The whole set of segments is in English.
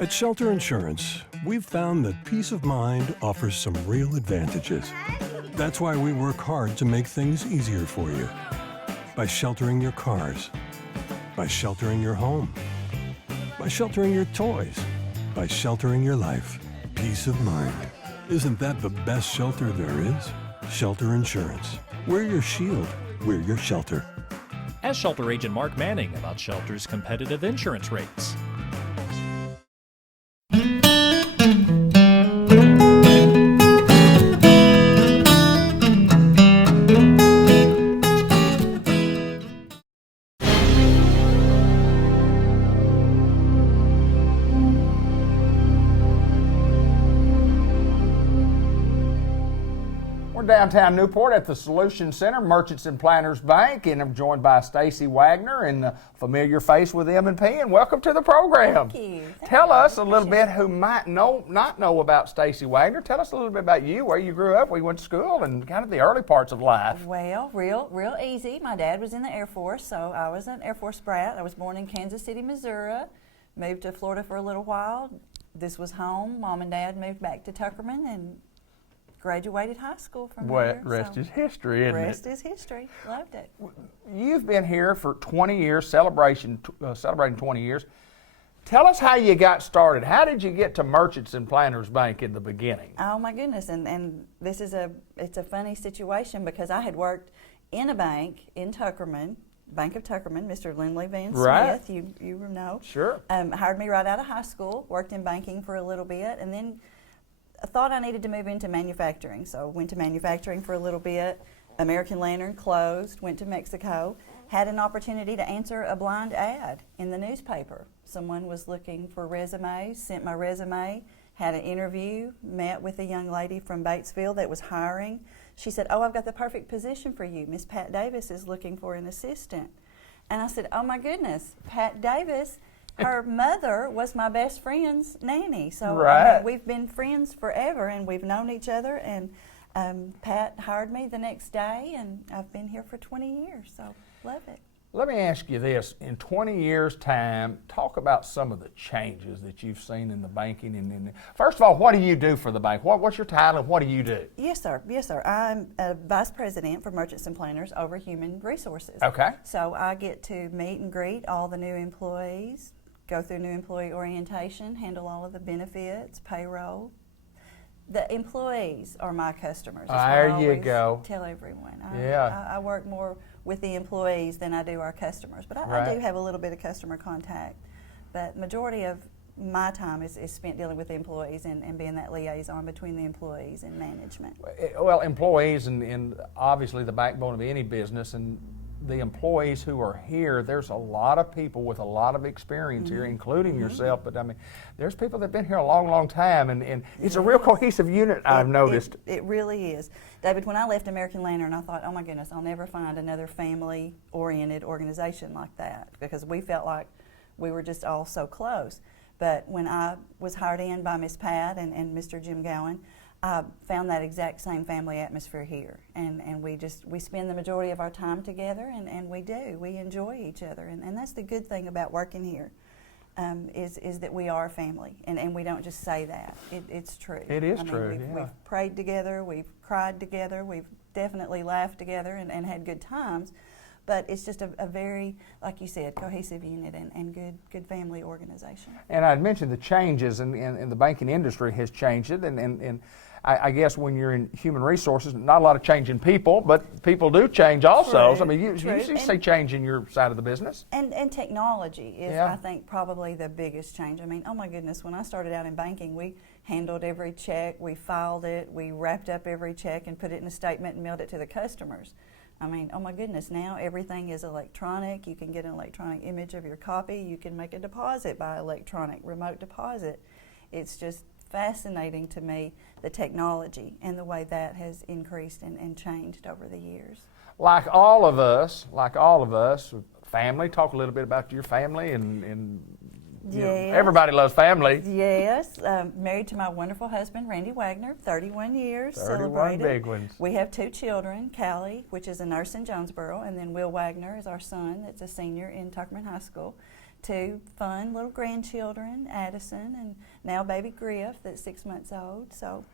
At Shelter Insurance, we've found that peace of mind offers some real advantages. That's why we work hard to make things easier for you. By sheltering your cars, by sheltering your home, by sheltering your toys, by sheltering your life. Peace of mind. Isn't that the best shelter there is? Shelter Insurance. We're your shield. We're your shelter. Ask Shelter Agent Mark Manning about Shelter's competitive insurance rates. We're downtown Newport at the Solution Center, Merchants and Planners Bank, and I'm joined by Stacy Wagner and a familiar face with M&P, and welcome to the program. Thank you. Tell us a little bit who might not know about Stacy Wagner. Tell us a little bit about you, where you grew up, where you went to school, and kind of the early parts of life. Well, real easy. My dad was in the Air Force, so I was an Air Force brat. I was born in Kansas City, Missouri, moved to Florida for a little while. This was home. Mom and Dad moved back to Tuckerman and graduated high school from there. Rest is history, isn't it? Rest is history. Loved it. You've been here for 20 years, celebrating 20 years. Tell us how you got started. How did you get to Merchants and Planners Bank in the beginning? Oh my goodness, and this is it's a funny situation because I had worked in a bank in Tuckerman, Bank of Tuckerman, Mr. Lindley Van Right. Smith, you know. Sure. Hired me right out of high school, worked in banking for a little bit, and then I thought I needed to move into manufacturing, so went to manufacturing for a little bit. American Lantern closed, went to Mexico, had an opportunity to answer a blind ad in the newspaper. Someone was looking for resumes, sent my resume, had an interview, met with a young lady from Batesville that was hiring. She said, "Oh, I've got the perfect position for you. Miss Pat Davis is looking for an assistant." And I said, "Oh my goodness, Pat Davis." Her mother was my best friend's nanny, so Right. I mean, we've been friends forever, and we've known each other. And Pat hired me the next day, and I've been here for 20 years, so love it. Let me ask you this. In 20 years' time, talk about some of the changes that you've seen in the banking. And first of all, what do you do for the bank? What's your title and what do you do? Yes, sir. Yes, sir. I'm a vice president for Merchants and Planners over Human Resources. Okay. So I get to meet and greet all the new employees, go through new employee orientation, handle all of the benefits, payroll. The employees are my customers. That's what There I you always go. tell everyone. Yeah. I work more with the employees than I do our customers, but I Right. do have a little bit of customer contact. But majority of my time is spent dealing with the employees and being that liaison between the employees and management. Well, employees and obviously the backbone of any business, and the employees who are here, there's a lot of people with a lot of experience here, including yourself, but I mean, there's people that have been here a long, long time, and it's a real cohesive unit, I've noticed. It really is. David, when I left American Lantern, I thought, oh my goodness, I'll never find another family-oriented organization like that, because we felt like we were just all so close. But when I was hired in by Miss Pat and Mr. Jim Gowan, I found that exact same family atmosphere here, and we spend the majority of our time together, and we enjoy each other, and that's the good thing about working here, is that we are a family, and we don't just say that. It's true. It is true. We've prayed together, we've cried together, we've definitely laughed together and had good times, but it's just a very, like you said, cohesive unit and good family organization. And I'd mentioned the changes, and the banking industry has changed it, and I guess when you're in human resources, not a lot of change in people, but people do change also. True, So, I mean, you see change in your side of the business. And technology is, Yeah. I think, probably the biggest change. I mean, oh my goodness, when I started out in banking, we handled every check, we filed it, we wrapped up every check and put it in a statement and mailed it to the customers. I mean, oh my goodness, now everything is electronic. You can get an electronic image of your copy. You can make a deposit by electronic remote deposit. It's just fascinating to me, the technology and the way that has increased and changed over the years. Like all of us, family, talk a little bit about your family and you know, Yes. everybody loves family. Yes, married to my wonderful husband, Randy Wagner, 31 years, 31 celebrated. big ones. We have 2 children, Callie, which is a nurse in Jonesboro, and then Will Wagner is our son that's a senior in Tuckerman High School. 2 fun little grandchildren, Addison and now baby Griff that's 6 months old. So.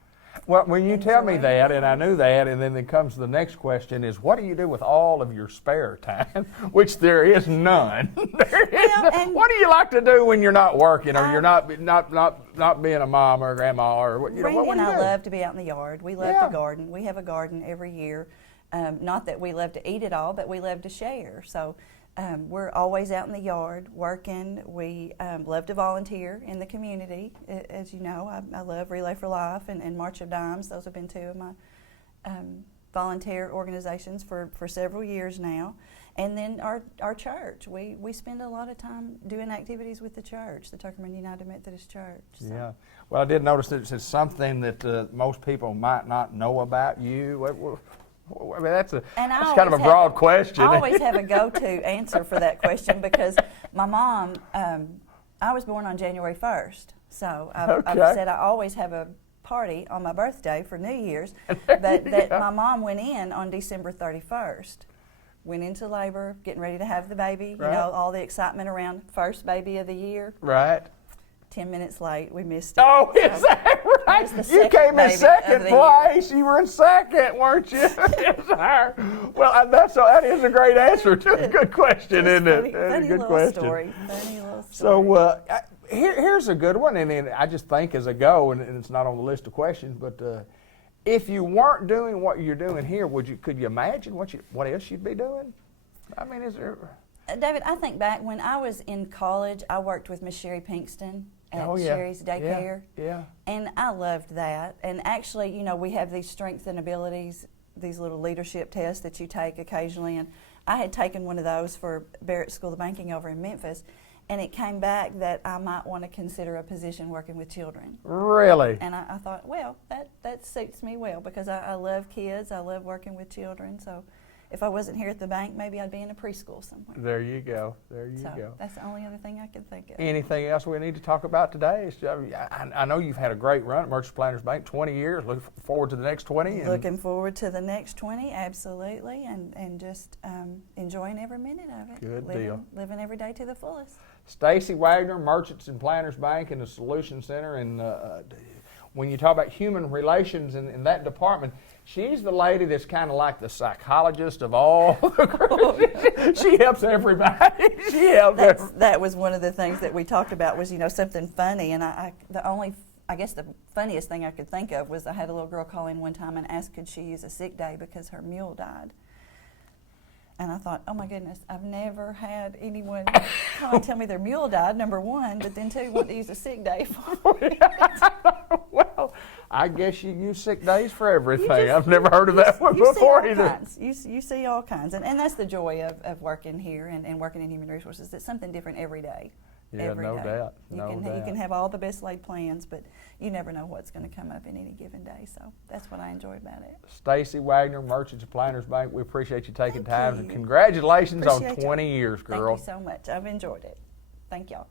Well, when you tell me Enjoy that, it. and I knew that, and then comes the next question is, what do you do with all of your spare time? Which there is none. What do you like to do when you're not working, or you're not being a mom or a grandma, or what? Randy What and do you I do? love to be out in the yard. We love Yeah. to garden. We have a garden every year. Not that we love to eat it all, but we love to share. So we're always out in the yard working. We love to volunteer in the community. As you know, I love Relay for Life and March of Dimes. Those have been 2 of my volunteer organizations for several years now. And then our church. We spend a lot of time doing activities with the church, the Tuckerman United Methodist Church. So. Yeah. Well, I did notice that it's something that most people might not know about you. I mean, that's kind of a broad question. I always have a go-to answer for that question because my mom, I was born on January 1st, so I've said I always have a party on my birthday for New Year's, but that my mom went in on December 31st. Went into labor, getting ready to have the baby, Right. you know, all the excitement around first baby of the year. Right. 10 minutes late, we missed it. Oh, is that right? the You second came in baby of second the place. You were in second, weren't you? Yes, sir. Well, that is a great answer to a good question, isn't it? That's Funny a good little question. story. Funny little story. So here's a good one, and then I just think as I go, and it's not on the list of questions, but if you weren't doing what you're doing here, could you imagine what else you'd be doing? I mean, is there? David, I think back when I was in college, I worked with Miss Sherry Pinkston at Sherry's daycare. Yeah. And I loved that. And actually, you know, we have these strengths and abilities, these little leadership tests that you take occasionally. And I had taken one of those for Barrett School of Banking over in Memphis. And it came back that I might want to consider a position working with children. Really? And I thought, well, that suits me well because I love kids. I love working with children. So if I wasn't here at the bank, maybe I'd be in a preschool somewhere. There you go. There you go. That's the only other thing I could think of. Anything else we need to talk about today? I know you've had a great run at Merchants Planters Bank, 20 years. Looking forward to the next 20. Looking forward to the next 20, absolutely, and just enjoying every minute of it. Good deal. Living every day to the fullest. Stacy Wagner, Merchants and Planters Bank and the Solution Center. And when you talk about human relations in that department, she's the lady that's kind of like the psychologist of all. She helps everybody. That was one of the things that we talked about was, you know, something funny. And I guess the funniest thing I could think of was I had a little girl call in one time and ask could she use a sick day because her mule died. And I thought, oh my goodness, I've never had anyone come and tell me their mule died, number one, but then two, want to use a sick day for it. Well, I guess you use sick days for everything. I've never heard of that one before either. You see all kinds. And that's the joy of working here and working in human resources. It's something different every day. Yeah, no doubt. You can have all the best laid plans, but you never know what's going to come up in any given day. So that's what I enjoy about it. Stacy Wagner, Merchants and Planters Bank, we appreciate you taking time. And congratulations on 20 years, girl. Thank you so much. I've enjoyed it. Thank y'all.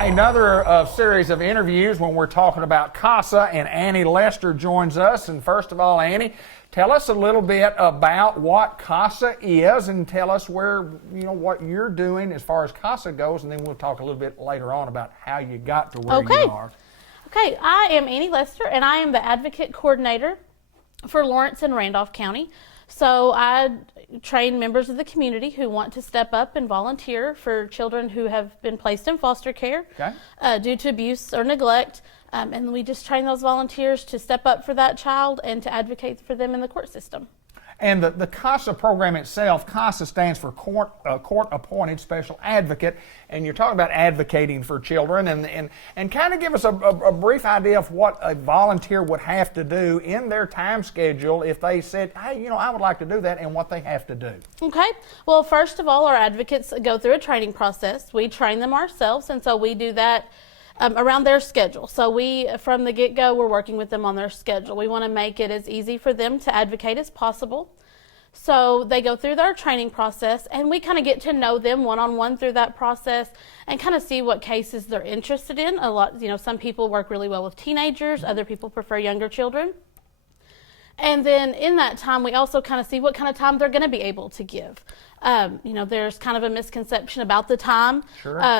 Another series of interviews when we're talking about CASA, and Annie Lester joins us. And first of all, Annie, tell us a little bit about what CASA is, and tell us what you're doing as far as CASA goes, and then we'll talk a little bit later on about how you got to where you are. Okay, I am Annie Lester, and I am the advocate coordinator for Lawrence and Randolph County. So I train members of the community who want to step up and volunteer for children who have been placed in foster care due to abuse or neglect. And we just train those volunteers to step up for that child and to advocate for them in the court system. And the CASA program itself, CASA stands for Court-Appointed Special Advocate, and you're talking about advocating for children, and kind of give us a brief idea of what a volunteer would have to do in their time schedule if they said, hey, I would like to do that, and what they have to do. Okay. Well, first of all, our advocates go through a training process. We train them ourselves, and so we do that around their schedule. So from the get-go, we're working with them on their schedule. We want to make it as easy for them to advocate as possible. So they go through their training process, and we kind of get to know them one-on-one through that process and kind of see what cases they're interested in. Some people work really well with teenagers, other people prefer younger children. And then in that time, we also kind of see what kind of time they're going to be able to give. There's kind of a misconception about the time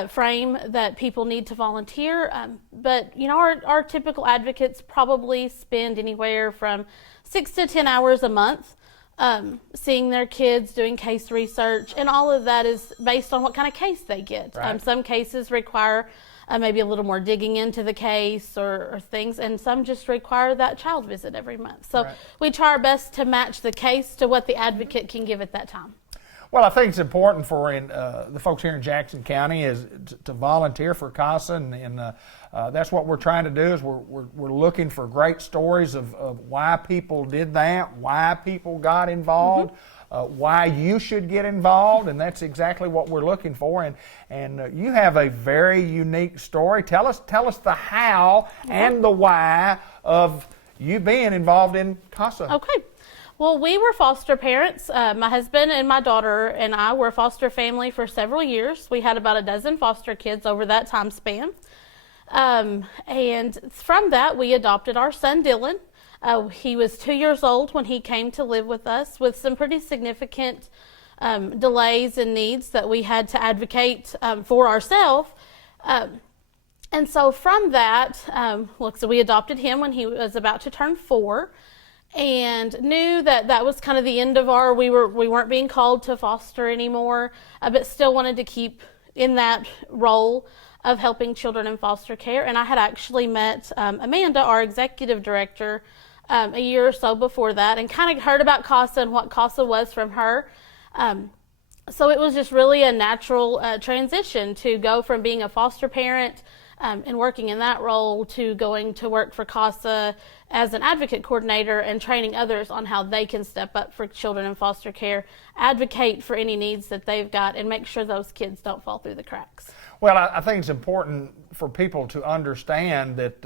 frame that people need to volunteer. But our typical advocates probably spend anywhere from 6 to 10 hours a month seeing their kids, doing case research, and all of that is based on what kind of case they get. Right. Some cases require maybe a little more digging into the case or things, and some just require that child visit every month. So we try our best to match the case to what the advocate can give at that time. Well, I think it's important for the folks here in Jackson County is to volunteer for CASA, and that's what we're trying to do. Is we're looking for great stories of why people did that, why people got involved, why you should get involved, and that's exactly what we're looking for. And you have a very unique story. Tell us the how and the why of you being involved in CASA. Okay. Well, we were foster parents. My husband and my daughter and I were a foster family for several years. We had about a dozen foster kids over that time span. And from that, we adopted our son, Dylan. He was 2 years old when he came to live with us with some pretty significant delays and needs that we had to advocate for ourselves. And so from that, so we adopted him when he was about to turn 4. And knew that was kind of the end of we weren't being called to foster anymore, but still wanted to keep in that role of helping children in foster care. And I had actually met Amanda, our executive director, a year or so before that, and kind of heard about CASA and what CASA was from her. So it was just really a natural transition to go from being a foster parent and working in that role to going to work for CASA as an advocate coordinator and training others on how they can step up for children in foster care, advocate for any needs that they've got, and make sure those kids don't fall through the cracks. Well, I think it's important for people to understand that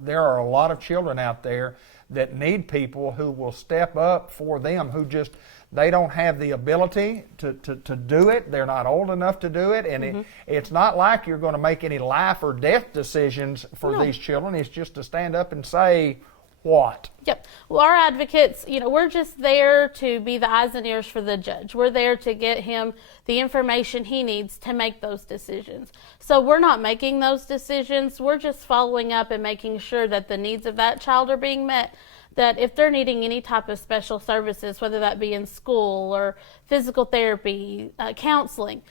there are a lot of children out there that need people who will step up for them, who just, they don't have the ability to do it. They're not old enough to do it. And it's not like you're going to make any life or death decisions for these children. It's just to stand up and say, what? Yep. Well, our advocates, we're just there to be the eyes and ears for the judge. We're there to get him the information he needs to make those decisions. So we're not making those decisions. We're just following up and making sure that the needs of that child are being met. That if they're needing any type of special services, whether that be in school or physical therapy, counseling,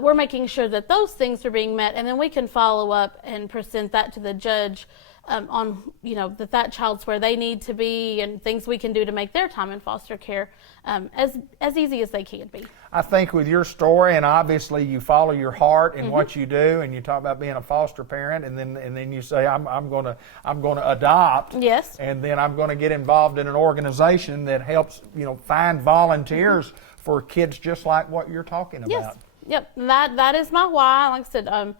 we're making sure that those things are being met, and then we can follow up and present that to the judge on, that child's where they need to be and things we can do to make their time in foster care as easy as they can be. I think with your story, and obviously you follow your heart in what you do, and you talk about being a foster parent, and then you say I'm going to adopt, yes, and then I'm going to get involved in an organization that helps find volunteers for kids just like what you're talking about. Yes, yep, that is my why. Like I said,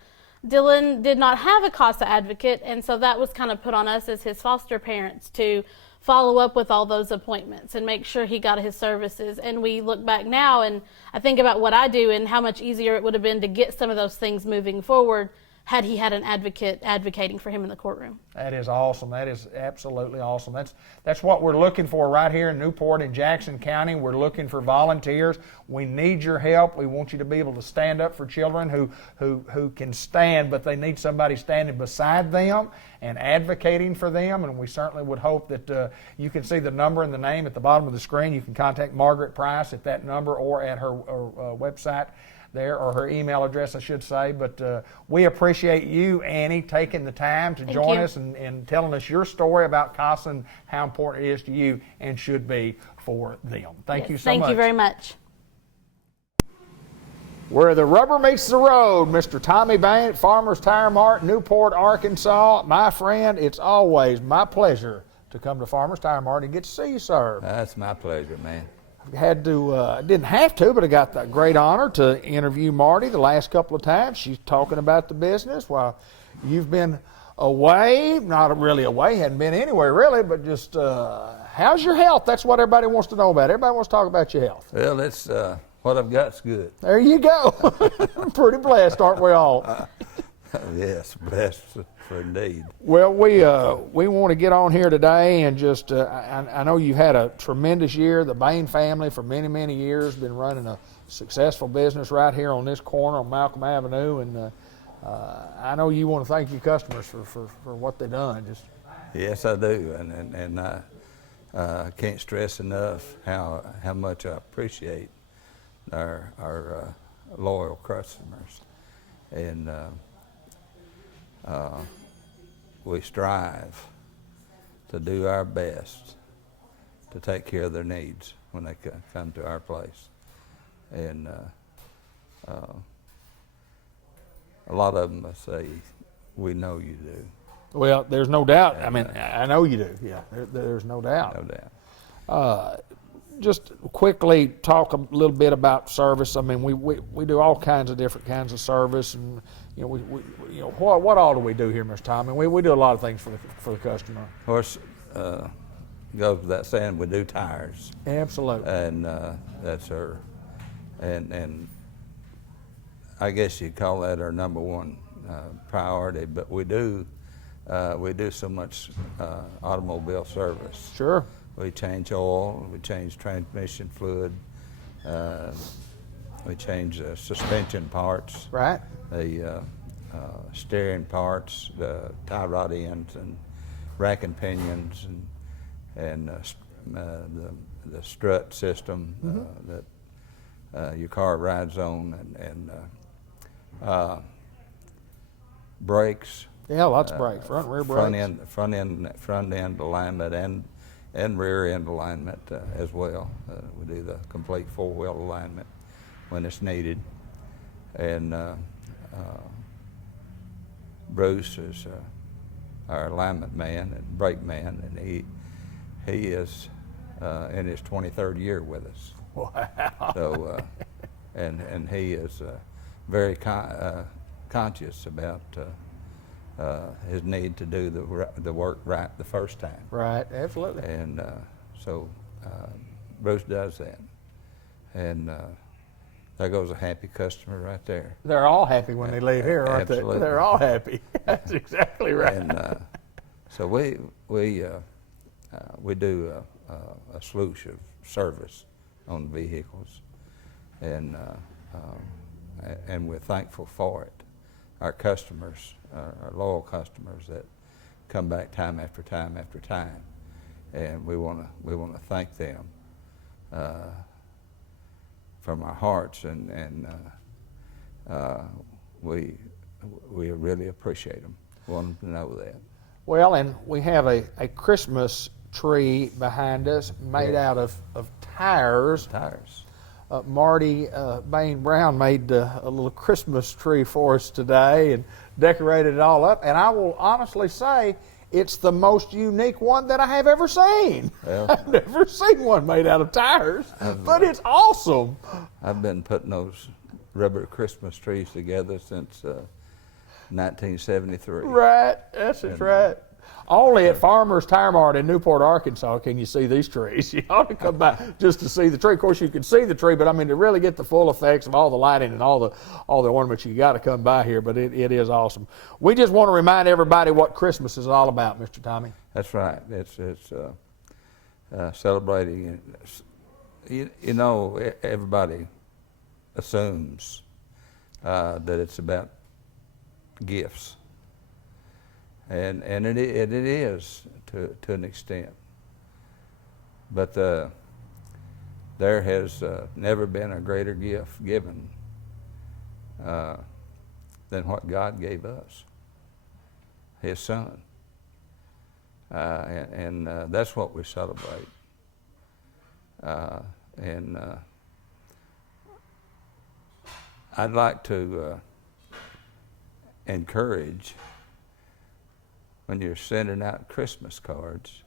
Dylan did not have a CASA advocate, and so that was kind of put on us as his foster parents to follow up with all those appointments and make sure he got his services. And we look back now and I think about what I do and how much easier it would have been to get some of those things moving forward had he had an advocate advocating for him in the courtroom. That is awesome. That is absolutely awesome. That's what we're looking for right here in Newport and Jackson County. We're looking for volunteers. We need your help. We want you to be able to stand up for children who can stand, but they need somebody standing beside them and advocating for them. And we certainly would hope that you can see the number and the name at the bottom of the screen. You can contact Margaret Price at that number or at her website there, or her email address, I should say. But we appreciate you, Annie, taking the time to join us and telling us your story about CASA and how important it is to you and should be for them. Thank you so much. Thank you very much. Where the rubber meets the road, Mr. Tommy Bain at Farmers Tire Mart, Newport, Arkansas. My friend, it's always my pleasure to come to Farmers Tire Mart and get to see you, sir. That's my pleasure, man. Didn't have to, but I got the great honor to interview Marty the last couple of times. She's talking about the business while you've been away, not really away, hadn't been anywhere really, but just how's your health? That's what everybody wants to know about. Everybody wants to talk about your health. Well, it's what I've got's good. There you go. Pretty blessed, aren't we all? Yes, blessed for indeed. Well, we want to get on here today and just, I know you've had a tremendous year. The Bain family for many, many years been running a successful business right here on this corner on Malcolm Avenue, and I know you want to thank your customers for what they've done. Yes, I do, and I can't stress enough how much I appreciate our loyal customers, and we strive to do our best to take care of their needs when they come to our place, and a lot of them say, "We know you do." Well, there's no doubt. I mean, I know you do. Yeah, there's no doubt. No doubt. Just quickly talk a little bit about service. I mean, we do all kinds of different kinds of service, and we what all do we do here, Mr. Tom? And we do a lot of things for the customer. Of course, goes without saying, we do tires. Absolutely. And that's our, and I guess you'd call that our number one priority. But we do so much automobile service. Sure. We change oil, we change transmission fluid, we change suspension parts, Right. the steering parts, the tie rod ends, and rack and pinions, and the strut system that your car rides on, and brakes. Yeah, lots of brakes, front, rear brakes. Front end alignment and rear end alignment as well. We do the complete four-wheel alignment when it's needed. And Bruce is our alignment man and brake man, and he is in his 23rd year with us. Wow. So, and he is very conscious about his need to do the work right the first time. Right, absolutely. And so Bruce does that. And there goes a happy customer right there. They're all happy when they leave here, aren't Absolutely. they? They're all happy. That's exactly right. And so we do a sluice of service on vehicles, and we're thankful for it. Our customers, our loyal customers that come back time after time after time, and we want to thank them from our hearts, and we really appreciate them. Want them to know that. Well, and we have a Christmas tree behind us made out of tires. Tires. Marty Bain Brown made a little Christmas tree for us today and decorated it all up. And I will honestly say it's the most unique one that I have ever seen. Well, I've never seen one made out of tires, but it's awesome. I've been putting those rubber Christmas trees together since 1973. Right, that's it, right. Only at Farmer's Tire Mart in Newport, Arkansas can you see these trees. You ought to come by just to see the tree. Of course, you can see the tree, but I mean, to really get the full effects of all the lighting and all the ornaments, you got to come by here, but it is awesome. We just want to remind everybody what Christmas is all about, Mr. Tommy. That's right. It's celebrating. You know, everybody assumes that it's about gifts. And it is to an extent, but there has never been a greater gift given than what God gave us, His Son, and that's what we celebrate. And I'd like to encourage, when you're sending out Christmas cards,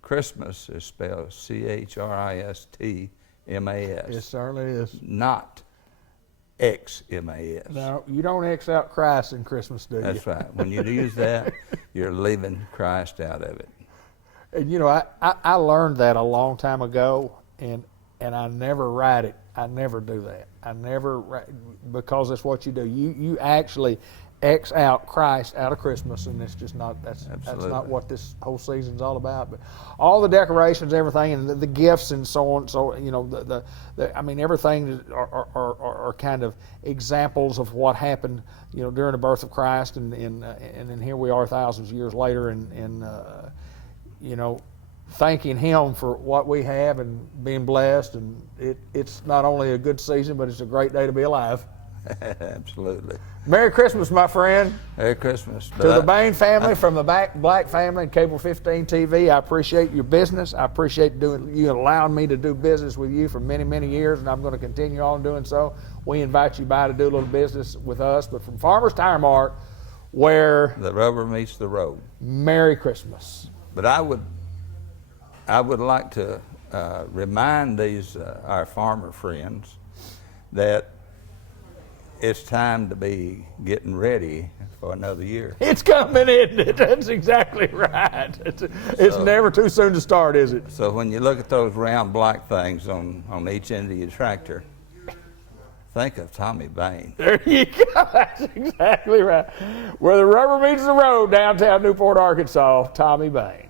Christmas is spelled Christmas. It certainly is. Not Xmas. No, you don't X out Christ in Christmas, do you? That's right. When you use that, you're leaving Christ out of it. And you know, I learned that a long time ago, and and I never write it. I never do that. I never write, because that's what you do. You actually X out Christ out of Christmas, and it's just not, that's not what this whole season's all about. But all the decorations, everything, and the gifts and so on. So you know, I mean, everything are kind of examples of what happened, you know, during the birth of Christ, and then here we are thousands of years later, and you know, thanking Him for what we have and being blessed. And it's not only a good season, but it's a great day to be alive. Absolutely. Merry Christmas, my friend. Merry Christmas. To the Bain family, from the Black family and Cable 15 TV, I appreciate your business. I appreciate you allowing me to do business with you for many, many years, and I'm going to continue on doing so. We invite you by to do a little business with us, but from Farmer's Tire Mart, where the rubber meets the road. Merry Christmas. But I would like to remind these our farmer friends that it's time to be getting ready for another year. It's coming, isn't it? That's exactly right. It's never too soon to start, is it? So when you look at those round black things on each end of your tractor, think of Tommy Bain. There you go. That's exactly right. Where the rubber meets the road, downtown Newport, Arkansas, Tommy Bain.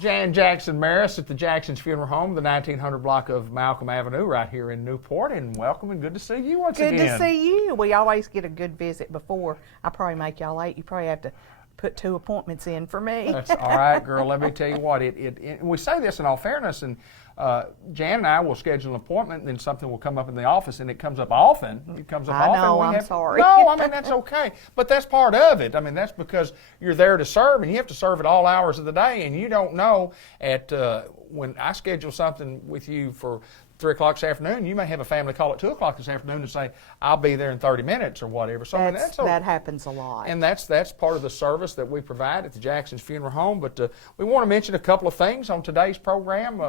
Jan Jackson Maris at the Jackson's Funeral Home, the 1900 block of Malcolm Avenue right here in Newport, and welcome and good to see you once again. Good to see you. We always get a good visit before. I probably make y'all late. You probably have to put 2 appointments in for me. That's all right, girl. Let me tell you what, we say this in all fairness, and Jan and I will schedule an appointment, and then something will come up in the office, and it comes up often. It comes up often. I know, I'm sorry. No, I mean, that's okay. But that's part of it. I mean, that's because you're there to serve, and you have to serve at all hours of the day, and you don't know when I schedule something with you for 3 o'clock this afternoon, you may have a family call at 2 o'clock this afternoon and say, I'll be there in 30 minutes or whatever. So that happens a lot. And that's part of the service that we provide at the Jackson's Funeral Home. But we want to mention a couple of things on today's program.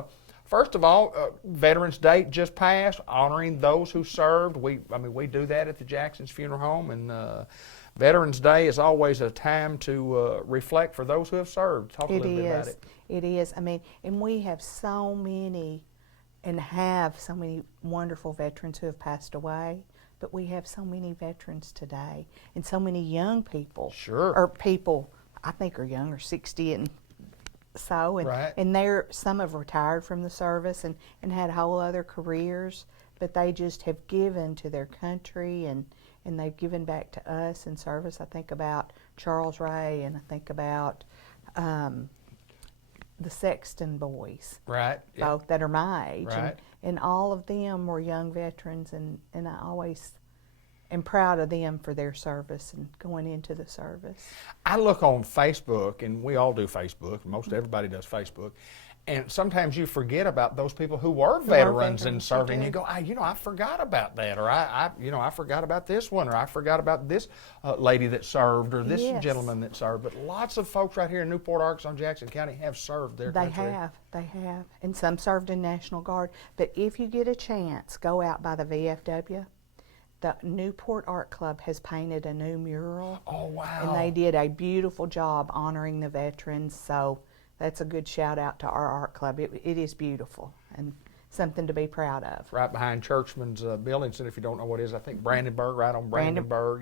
First of all, Veterans Day just passed, honoring those who served. We do that at the Jackson's Funeral Home, and Veterans Day is always a time to reflect for those who have served. Talk a little bit about it. It is. I mean, and we have so many wonderful veterans who have passed away, but we have so many veterans today and so many young people. Sure. Or people I think are younger, 60 and so. And, Right. and some have retired from the service and had whole other careers, but they just have given to their country and they've given back to us in service. I think about Charles Ray, and I think about the Sexton boys, Right. Yeah. both that are my age. Right. And all of them were young veterans, and I always am proud of them for their service and going into the service. I look on Facebook, and we all do Facebook. Most everybody does Facebook. And sometimes you forget about those people who were veterans and veterans, serving. you You do. go, I forgot about that, or I forgot about this one, or I forgot about this lady that served, or this Yes. gentleman that served. But lots of folks right here in Newport, Arkansas, and Jackson County have served their They country. have, and some served in National Guard. But if you get a chance, go out by the VFW. The Newport Art Club has painted a new mural. Oh, wow. And they did a beautiful job honoring the veterans, so that's a good shout out to our art club. It is beautiful and something to be proud of. Right behind Churchman's building. So if you don't know what it is, I think Brandenburg, right on Brandenburg,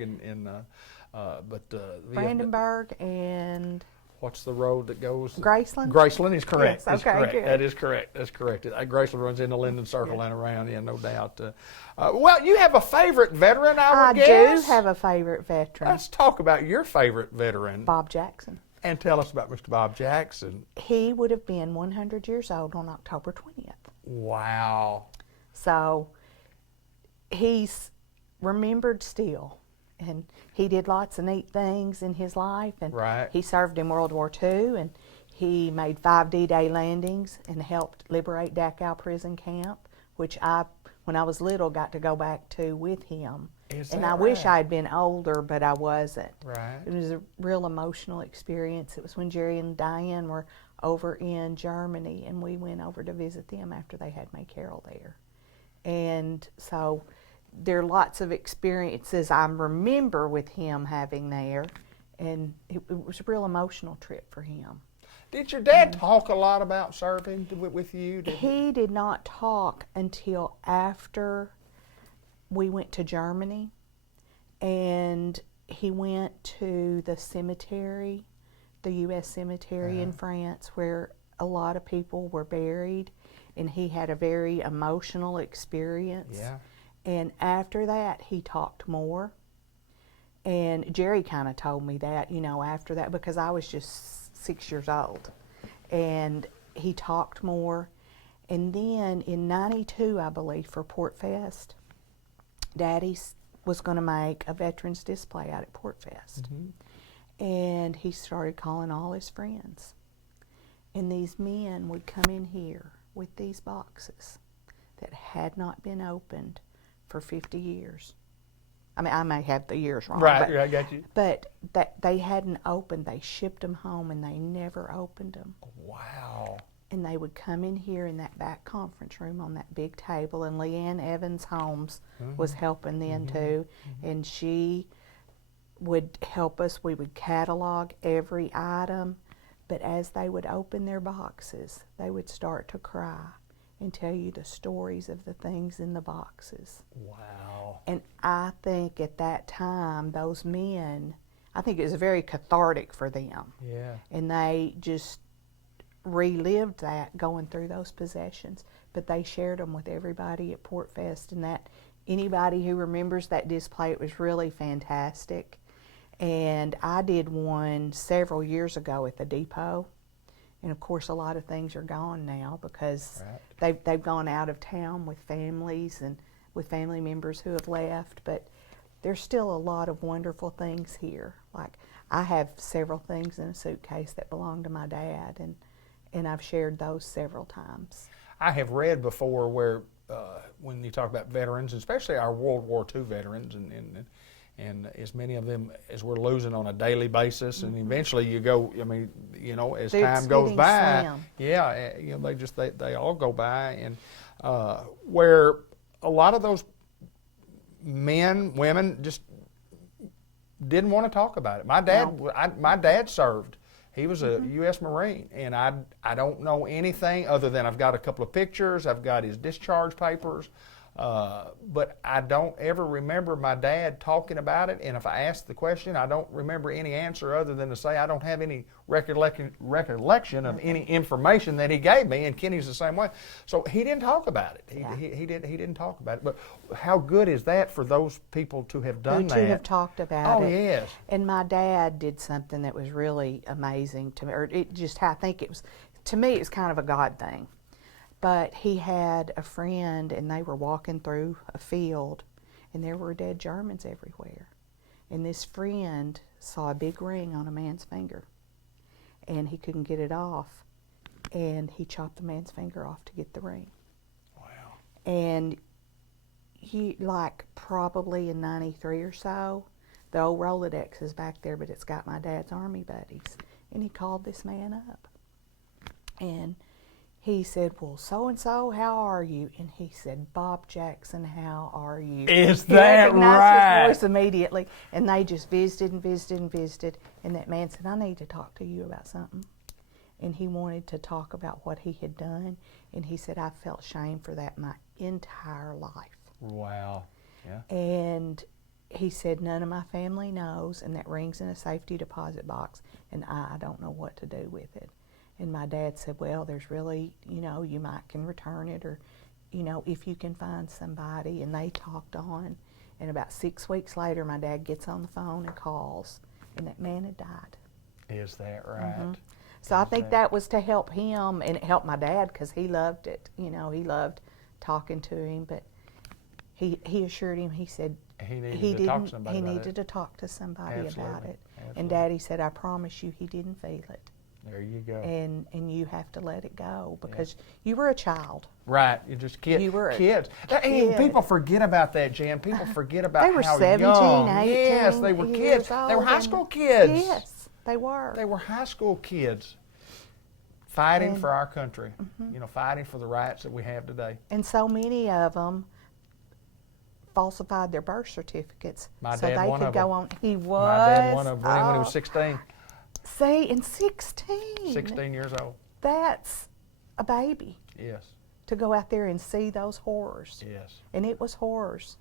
Brandenburg and what's the road that goes? Graceland? Graceland is correct. Yes, That's okay, correct. good. That is correct. That's correct. Graceland runs into Linden Circle and around, yeah, no doubt. Well, you have a favorite veteran, I would guess? do have a favorite veteran, Let's talk about your favorite veteran. Bob Jackson. And tell us about Mr. Bob Jackson. He would have been 100 years old on October 20th. Wow. So he's remembered still. And he did lots of neat things in his life. And Right. he served in World War II, and he made 5 D-Day landings and helped liberate Dachau prison camp, which I, when I was little, got to go back to with him. Is And that I wish right? I had been older, but I wasn't. Right. It was a real emotional experience. It was when Jerry and Diane were over in Germany, and we went over to visit them after they had May Carroll there. And so there are lots of experiences I remember with him having there, and it was a real emotional trip for him. Did your dad talk a lot about serving with you? He did not talk until after we went to Germany, and he went to the cemetery, the U.S. cemetery in France, where a lot of people were buried, and he had a very emotional experience. Yeah. And after that, he talked more. And Jerry kind of told me that, after that, because I was just 6 years old. And he talked more. And then in '92, I believe, for Port Fest, Daddy was going to make a veterans display out at Port Fest. And he started calling all his friends. And these men would come in here with these boxes that had not been opened for 50 years. I mean, I may have the years wrong. Right, but, I got you. But that they hadn't opened. They shipped them home, and they never opened them. Wow. And they would come in here in that back conference room on that big table, and Leanne Evans Holmes was helping then too, and she would help us. We would catalog every item, but as they would open their boxes, they would start to cry and tell you the stories of the things in the boxes. Wow. And I think at that time, those men, I think it was very cathartic for them. Yeah. And they just relived that going through those possessions. But they shared them with everybody at Port Fest. And that anybody who remembers that display, it was really fantastic. And I did one several years ago at the depot. And of course, a lot of things are gone now because they've gone out of town with families and with family members who have left. But there's still a lot of wonderful things here. Like I have several things in a suitcase that belong to my dad, and I've shared those several times. I have read before where when you talk about veterans, especially our World War II veterans, and as many of them as we're losing on a daily basis, and eventually you go, I mean, as time goes getting by, slim. they all go by, and where a lot of those men, women just didn't want to talk about it. My dad served. He was a U.S. Marine, and I don't know anything other than I've got a couple of pictures. I've got his discharge papers. But I don't ever remember my dad talking about it, and if I ask the question, I don't remember any answer other than to say I don't have any recollection of any information that he gave me, and Kenny's the same way. So he didn't talk about it. He didn't talk about it. But how good is that for those people to have done that? To have talked about it. Oh, yes. And my dad did something that was really amazing to me, or it just, I think it was, to me, it's kind of a God thing. But he had a friend, and they were walking through a field, and there were dead Germans everywhere. And this friend saw a big ring on a man's finger, and he couldn't get it off, and he chopped the man's finger off to get the ring. Wow. And he, like, probably in '93 or so, the old Rolodex is back there, but it's got my dad's Army buddies, and he called this man up, and he said, well, so-and-so, how are you? And he said, Bob Jackson, how are you? Is he that recognized right? his voice immediately. And they just visited and visited and visited. And that man said, I need to talk to you about something. And he wanted to talk about what he had done. And he said, I felt shame for that my entire life. Wow. Yeah. And he said, none of my family knows, and that ring's in a safety deposit box, and I don't know what to do with it. And my dad said, well, there's really, you know, you might can return it, or, you know, if you can find somebody. And they talked on. And about 6 weeks later, my dad gets on the phone and calls, and that man had died. Is that right? Mm-hmm. So I think that was to help him, and it helped my dad because he loved it. You know, he loved talking to him. But he assured him, he said, He needed to talk to somebody about needed it. to talk to somebody about Absolutely. it. Absolutely. And Daddy said, I promise you he didn't feel it. There you go. And you have to let it go because you were a child. Right, you're just You were a kids. And kid. people forget about that, Jan. People forget about They were how 17, young. 18 Yes, they were years kids. They were old high and- school kids. Yes, they were. They were high school kids fighting for our country. You know, fighting for the rights that we have today. And so many of them falsified their birth certificates My so dad, they one could of go them. on. He was. My dad, one of them, when he was 16, See, and 16. 16 years old. That's a baby Yes, to go out there and see those horrors. yes. And it was horrors.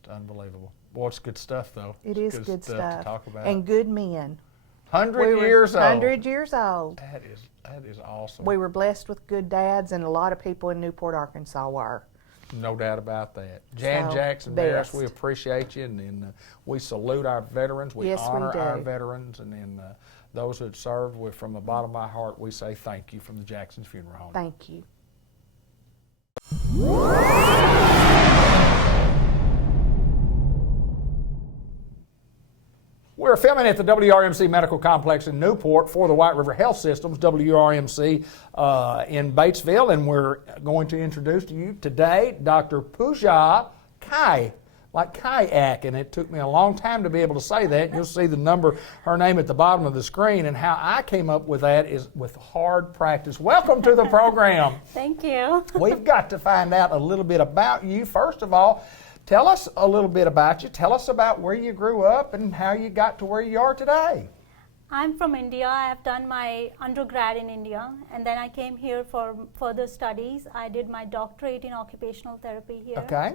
It's unbelievable. Boy, it's good stuff, though. It It's is good to stuff. talk about. And good men. 100 years old. 100 years old. That is awesome. We were blessed with good dads, and a lot of people in Newport, Arkansas were. No doubt about that. Jan So, Jackson Harris, best. we appreciate you, and we salute our veterans. We Yes, we honor our do. veterans, and those that served. From the bottom of my heart, we say thank you from the Jackson's Funeral Home. Thank you. We're filming at the WRMC Medical Complex in Newport for the White River Health Systems, WRMC in Batesville, and we're going to introduce to you today Dr. Pooja Kai, like kayak, and it took me a long time to be able to say that. You'll see the number, her name at the bottom of the screen, and how I came up with that is with hard practice. Welcome to the program. Thank you. We've got to find out a little bit about you. First of all, tell us a little bit about you. Tell us about where you grew up and how you got to where you are today. I'm from India. I have done my undergrad in India, and then I came here for further studies. I did my doctorate in occupational therapy here. Okay.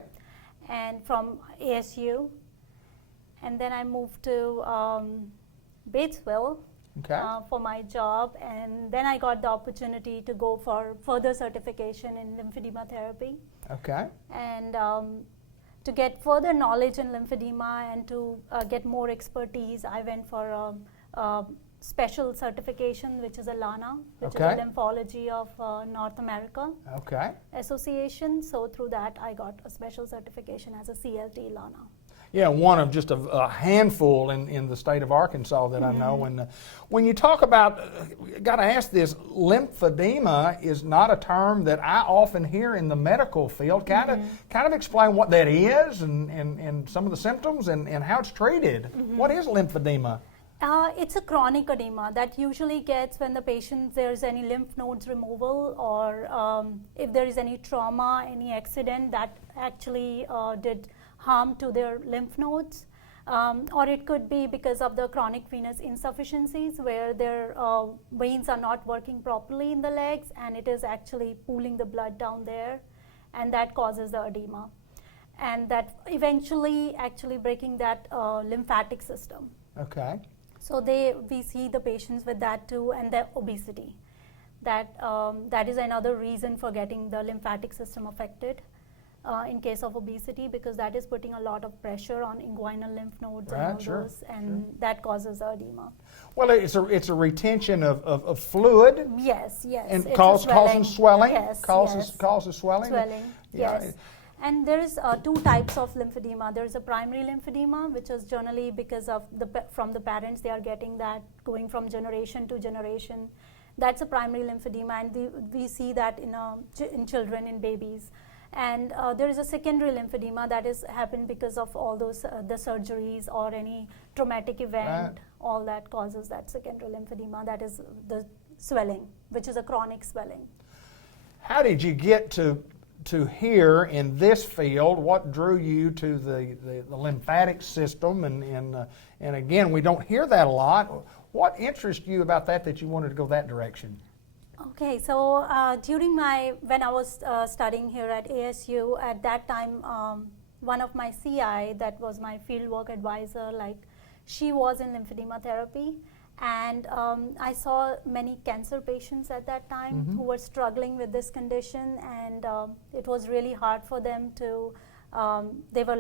And from ASU. And then I moved to Batesville Okay. for my job, and then I got the opportunity to go for further certification in lymphedema therapy. Okay. And to get further knowledge in lymphedema and to get more expertise, I went for a special certification, which is a LANA, which is Okay. a Lymphology of North America Okay. Association. So through that, I got a special certification as a CLT LANA. Yeah, one of just a handful in the state of Arkansas that I know. And when you talk about, got to ask this, lymphedema is not a term that I often hear in the medical field. Kind of explain what that is and some of the symptoms and how it's treated. What is lymphedema? It's a chronic edema that usually gets when the patient, there's any lymph nodes removal, or if there is any trauma, any accident that actually did harm to their lymph nodes. Or it could be because of the chronic venous insufficiencies where their veins are not working properly in the legs, and it is actually pooling the blood down there. and that causes the edema. And that eventually actually breaking that lymphatic system. Okay. So we see the patients with that too, and their obesity. That is another reason for getting the lymphatic system affected in case of obesity, because that is putting a lot of pressure on inguinal lymph nodes and all Sure, those, and that causes the edema. Well, it's a retention of fluid. Yes, And it's a causing swelling. Yes, Causes yes. swelling. Swelling, Yeah. yes. And there is two types of lymphedema. There is a primary lymphedema, which is generally because of from the parents, they are getting that going from generation to generation. That's a primary lymphedema, and we see that in children, in babies. And there is a secondary lymphedema that is happened because of all those the surgeries or any traumatic event. Right. All that causes that secondary lymphedema. That is the swelling, which is a chronic swelling. How did you get to here in this field? What drew you to the lymphatic system? And again, we don't hear that a lot. What interested you about that you wanted to go that direction? Okay, so when I was studying here at ASU, at that time, one of my CI, that was my fieldwork advisor, she was in lymphedema therapy. And I saw many cancer patients at that time who were struggling with this condition, and it was really hard for them to, they were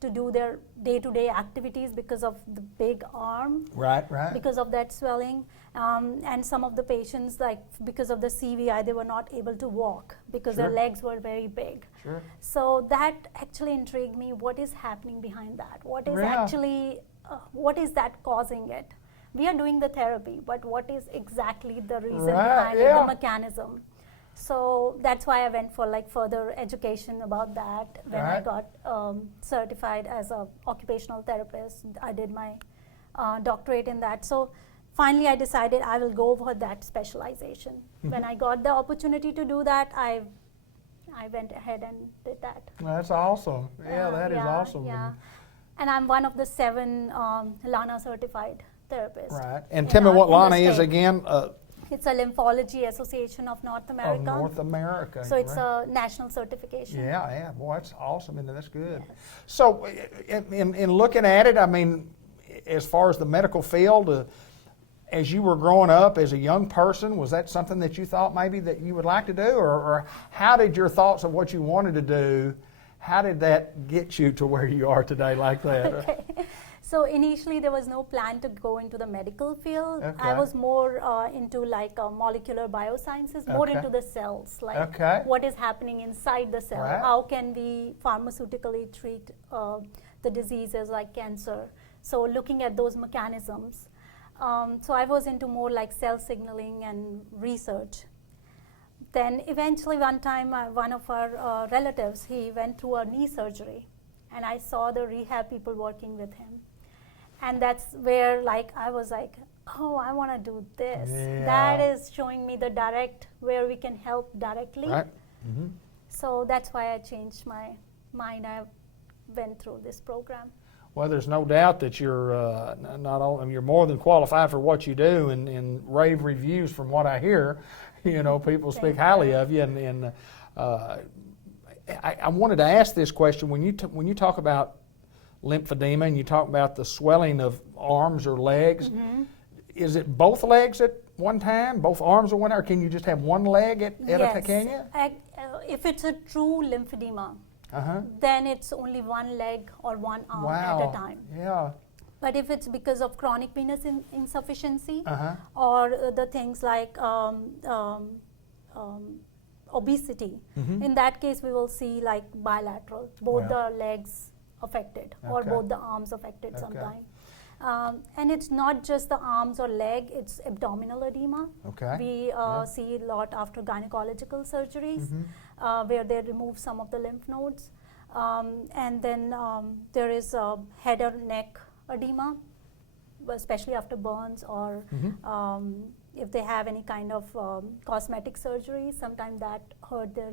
to do their day-to-day activities because of the big arm. Right. Because of that swelling. And some of the patients, because of the CVI, they were not able to walk because Sure. their legs were very big. Sure. So that actually intrigued me. What is happening behind that? What is Yeah. actually, what is that causing it? We are doing the therapy, but what is exactly the reason Right, behind it, yeah. the mechanism? So that's why I went for further education about that. When I Right. got certified as an occupational therapist, I did my doctorate in that. So finally I decided I will go for that specialization. When I got the opportunity to do that, I went ahead and did that. That's awesome. Yeah, that is awesome. Yeah. And I'm one of the 7 LANA certified therapists. Right. And tell me what in the LANA is state. again. It's a Lymphology Association of North America. Of North America. So it's right. a national certification. Yeah. Boy, that's awesome, and that's good. So, in looking at it, I mean, as far as the medical field, as you were growing up as a young person, was that something that you thought maybe that you would like to do, or how did your thoughts of what you wanted to do, how did that get you to where you are today like that? Okay. So initially there was no plan to go into the medical field. Okay. I was more into molecular biosciences, more Okay. into the cells, Okay. what is happening inside the cell. Right. How can we pharmaceutically treat the diseases like cancer? So looking at those mechanisms. So I was into more cell signaling and research. Then eventually one time one of our relatives, he went through a knee surgery, and I saw the rehab people working with him. And that's where I was oh, I want to do this. Yeah. That is showing me the direct, where we can help directly. Right. Mm-hmm. So that's why I changed my mind. I went through this program. Well, there's no doubt that you're not only you're more than qualified for what you do, and rave reviews from what I hear. People speak highly of you, and I wanted to ask this question: when you talk about lymphedema and you talk about the swelling of arms or legs, is it both legs at one time, both arms at one time, or can you just have one leg at a time? Can you? If it's a true lymphedema, then it's only one leg or one arm Wow. at a time. Yeah. But if it's because of chronic venous insufficiency or the things like obesity, in that case we will see bilateral, both Wow. the legs affected or Okay. both the arms affected Okay. sometime. And it's not just the arms or leg, it's abdominal edema. Okay. We see a lot after gynecological surgeries where they remove some of the lymph nodes. And then there is head or neck edema, especially after burns or if they have any kind of cosmetic surgery, sometimes that hurt their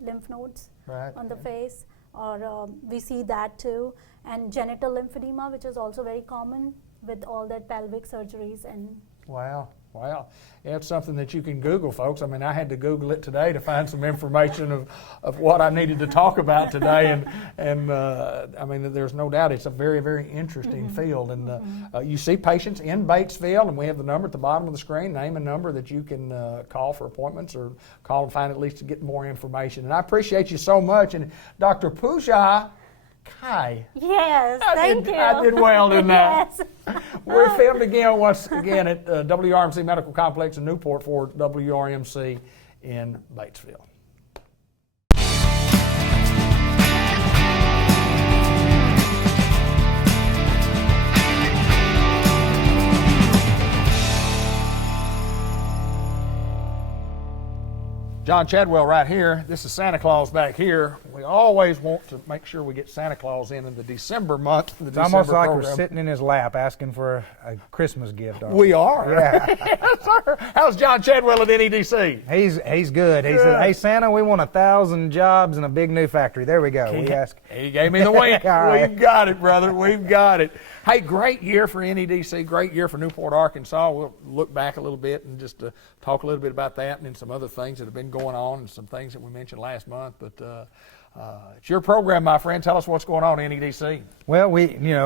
lymph nodes Right. on the face. Or we see that too. And genital lymphedema, which is also very common with all that pelvic surgeries. And Wow. Wow. Yeah, it's something that you can Google, folks. I mean, I had to Google it today to find some information of what I needed to talk about today. And I mean, there's no doubt it's a very, very interesting field. And you see patients in Batesville, and we have the number at the bottom of the screen, name and number that you can call for appointments or call and find at least to get more information. And I appreciate you so much. And Dr. Pooja Kai. Yes, thank you. I did well, didn't I? Yes. We're filmed again once again at WRMC Medical Complex in Newport for WRMC in Batesville. John Chadwell right here. This is Santa Claus back here. We always want to make sure we get Santa Claus in the December month. It's almost like we're sitting in his lap asking for a Christmas gift. We are. Yeah. Yes, sir. How's John Chadwell at NEDC? He's good. He said, "Hey Santa, we want 1,000 jobs and a big new factory." There we go. He gave me the wink. Right. We've got it, brother. We've got it. Hey, great year for NEDC. Great year for Newport, Arkansas. We'll look back a little bit and just talk a little bit about that and then some other things that have been going on and some things that we mentioned last month. But it's your program, my friend. Tell us what's going on in NEDC. Well,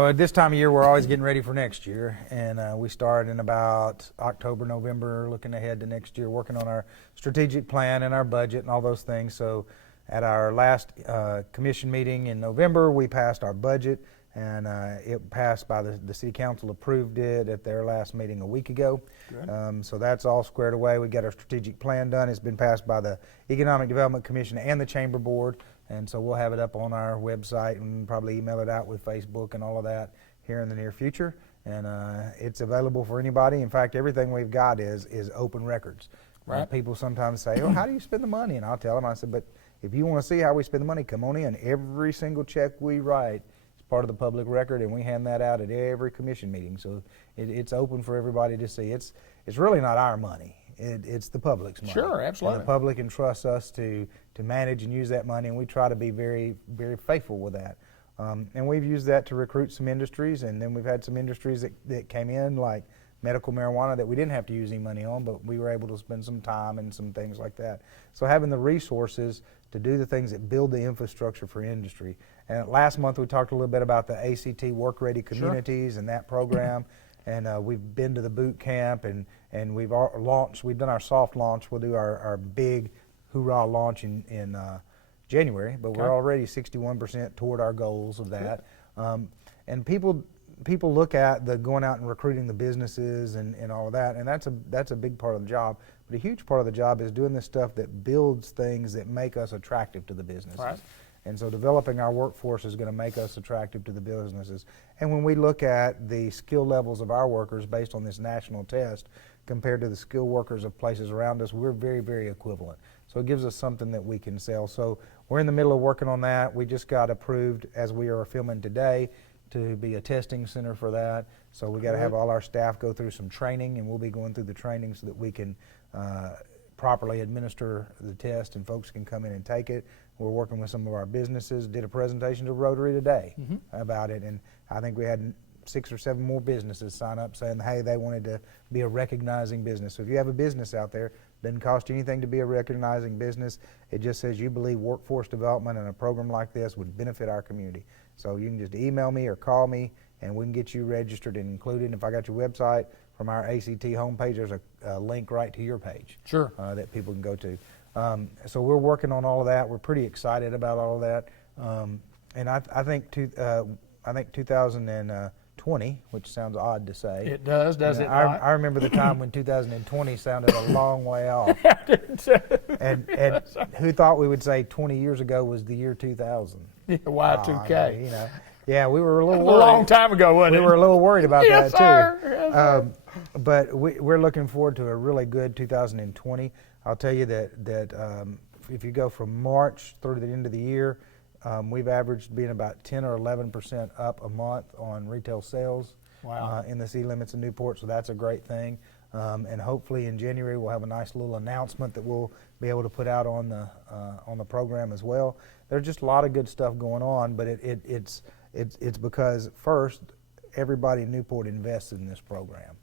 at this time of year, we're always getting ready for next year, and we start in about October, November, looking ahead to next year, working on our strategic plan and our budget and all those things. So, at our last commission meeting in November, we passed our budget, and it passed by the city council, approved it at their last meeting a week ago. So that's all squared away. We got our strategic plan done. It's been passed by the Economic Development Commission and the Chamber Board, and so we'll have it up on our website and probably email it out with Facebook and all of that here in the near future. And it's available for anybody. In fact, everything we've got is open records. Right. People sometimes say, "Oh, how do you spend the money?" And I'll tell them, I said, "But if you want to see how we spend the money, come on in. Every single check we write is part of the public record, and we hand that out at every commission meeting. So it's open for everybody to see. It's really not our money. It's the public's money. Sure, absolutely. And the public entrusts us to manage and use that money, and we try to be very, very faithful with that. And we've used that to recruit some industries, and then we've had some industries that came in, like medical marijuana, that we didn't have to use any money on, but we were able to spend some time and some things like that. So having the resources to do the things that build the infrastructure for industry. And last month we talked a little bit about the ACT Work Ready Communities and that program. And we've been to the boot camp, and we've launched. We've done our soft launch. We'll do our big hoorah launch in January, but we're already 61% toward our goals of that. And people look at the going out and recruiting the businesses and all of that, and that's a big part of the job. But a huge part of the job is doing this stuff that builds things that make us attractive to the businesses. Right. And so developing our workforce is going to make us attractive to the businesses. And when we look at the skill levels of our workers based on this national test compared to the skill workers of places around us, we're very, very equivalent. So it gives us something that we can sell. So we're in the middle of working on that. We just got approved, as we are filming today, to be a testing center for that. So we got to have all our staff go through some training, and we'll be going through the training so that we can properly administer the test and folks can come in and take it. We're working with some of our businesses, did a presentation to Rotary today about it, and I think we had 6 or 7 more businesses sign up saying, hey, they wanted to be a recognizing business. So if you have a business out there, it doesn't cost you anything to be a recognizing business. It just says you believe workforce development and a program like this would benefit our community. So you can just email me or call me, and we can get you registered and included. If I got your website, from our ACT homepage, there's a link right to your page. Sure. That people can go to. So we're working on all of that. We're pretty excited about all of that. And I think 2020, which sounds odd to say. It does it not? I remember the time when 2020 sounded a long way off. and who thought we would say 20 years ago was the year 2000? Yeah, Y2K. Yeah, we were a little worried. A long time ago, wasn't it? We were a little worried about yes, that, too. Yes, sir. But we're looking forward to a really good 2020. I'll tell you that if you go from March through to the end of the year, we've averaged being about 10 or 11% up a month on retail sales. Wow. In the city limits of Newport, so that's a great thing. And hopefully in January we'll have a nice little announcement that we'll be able to put out on the program as well. There's just a lot of good stuff going on, but it's because first everybody in Newport invested in this program.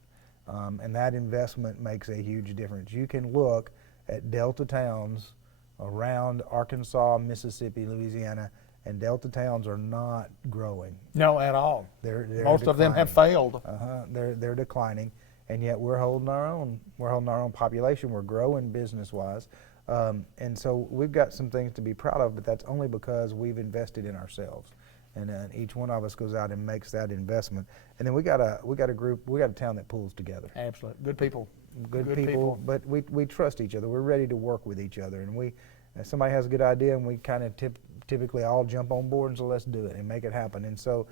And that investment makes a huge difference. You can look at Delta towns around Arkansas, Mississippi, Louisiana, and Delta towns are not growing. No, at all. They're Most of them have failed. They're declining, and yet we're holding our own. We're holding our own population. We're growing business-wise, and so we've got some things to be proud of. But that's only because we've invested in ourselves, and each one of us goes out and makes that investment. And then we got a group. We got a town that pulls together. Absolutely, good people. Good people. But we trust each other. We're ready to work with each other, and if somebody has a good idea, and we kind of typically all jump on board and so let's do it and make it happen. And so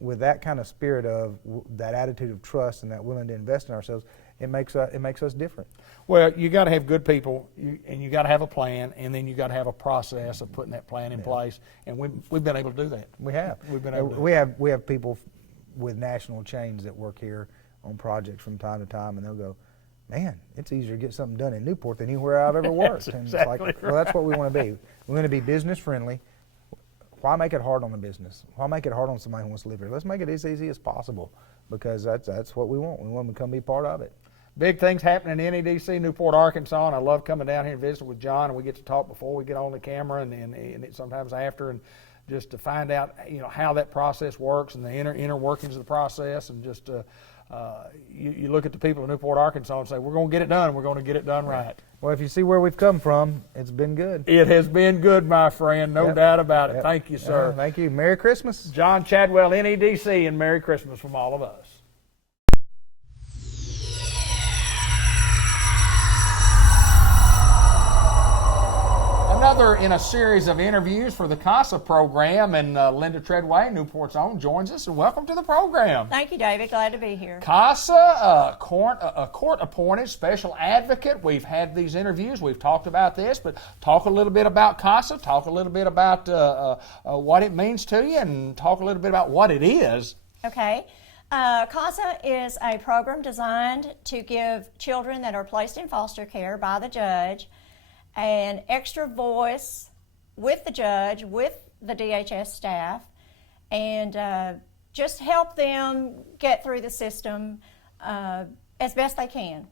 with that kind of spirit of that attitude of trust and that willing to invest in ourselves, it makes us different. Well, you got to have good people, and you got to have a plan, and then you got to have a process of putting that plan in place. And we've been able to do that. We have. We've been able to. We have people with national chains that work here on projects from time to time, and they'll go, "Man, it's easier to get something done in Newport than anywhere I've ever worked." That's and exactly it's like, right. well, that's what we want to be. We want to be business friendly. Why make it hard on the business? Why make it hard on somebody who wants to live here? Let's make it as easy as possible, because that's what we want. We want them to come be part of it. Big things happening in NEDC, Newport, Arkansas, and I love coming down here and visiting with John, and we get to talk before we get on the camera and sometimes after, and just to find out how that process works and the inner workings of the process, and just you look at the people of Newport, Arkansas, and say, we're going to get it done. We're going to get it done right. Well, if you see where we've come from, it's been good. It has been good, my friend, no doubt about it. Yep. Thank you, sir. Thank you. Merry Christmas. John Chadwell, NEDC, and Merry Christmas from all of us. Another in a series of interviews for the CASA program, and Linda Treadway, Newport's own, joins us, and welcome to the program. Thank you, David. Glad to be here. CASA, a court-appointed special advocate. We've had these interviews. We've talked about this, but talk a little bit about CASA. Talk a little bit about what it means to you, and talk a little bit about what it is. Okay. CASA is a program designed to give children that are placed in foster care by the judge an extra voice with the judge, with the DHS staff, and just help them get through the system as best they can.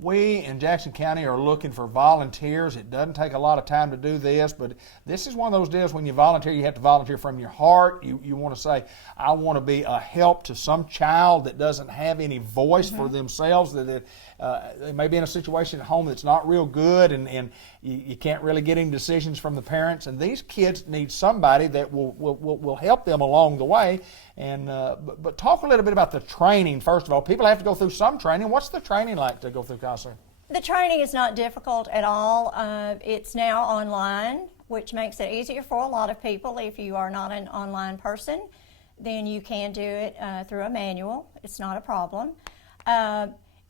We in Jackson County are looking for volunteers. It doesn't take a lot of time to do this, but this is one of those deals when you volunteer, you have to volunteer from your heart. You want to say, I want to be a help to some child that doesn't have any voice for themselves, that they may be in a situation at home that's not real good, and you can't really get any decisions from the parents, and these kids need somebody that will help them along the way. And but talk a little bit about the training, first of all. People have to go through some training. What's the training like to go through CASA? The training is not difficult at all. It's now online, which makes it easier for a lot of people. If you are not an online person, then you can do it through a manual. It's not a problem.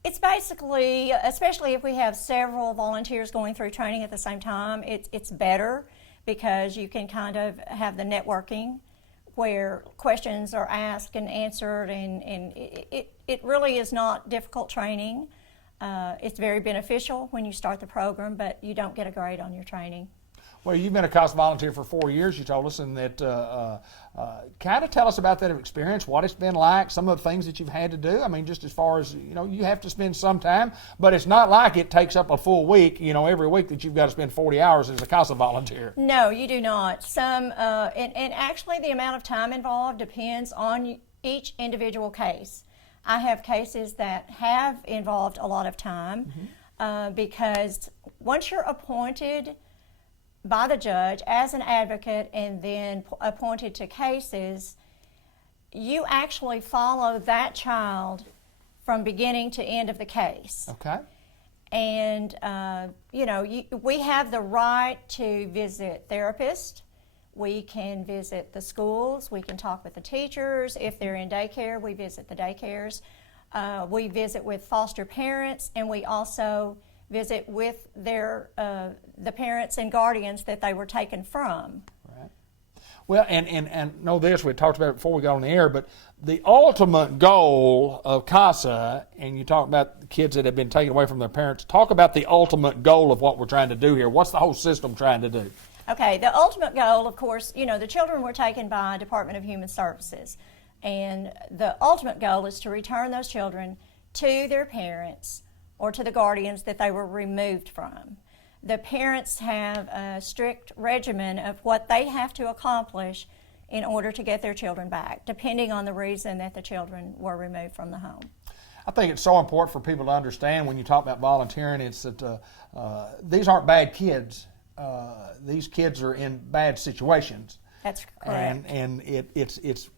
It's basically, especially if we have several volunteers going through training at the same time, it's better because you can kind of have the networking where questions are asked and answered, and it really is not difficult training. It's very beneficial when you start the program, but you don't get a grade on your training. Well, you've been a CASA volunteer for 4 years, you told us, and that kind of tell us about that experience, what it's been like, some of the things that you've had to do. I mean, just as far as, you have to spend some time, but it's not like it takes up a full week, every week that you've got to spend 40 hours as a CASA volunteer. No, you do not. And actually the amount of time involved depends on each individual case. I have cases that have involved a lot of time because once you're appointed by the judge as an advocate and then appointed to cases, you actually follow that child from beginning to end of the case. Okay. And, we have the right to visit therapists. We can visit the schools. We can talk with the teachers. If they're in daycare, we visit the daycares. We visit with foster parents, and we also visit with the parents and guardians that they were taken from. Right. Well, and know this, we talked about it before we got on the air, but the ultimate goal of CASA, and you talk about the kids that have been taken away from their parents, talk about the ultimate goal of what we're trying to do here. What's the whole system trying to do? Okay, the ultimate goal, of course, the children were taken by Department of Human Services, and the ultimate goal is to return those children to their parents or to the guardians that they were removed from. The parents have a strict regimen of what they have to accomplish in order to get their children back, depending on the reason that the children were removed from the home. I think it's so important for people to understand when you talk about volunteering, it's that these aren't bad kids. These kids are in bad situations. That's correct. And it's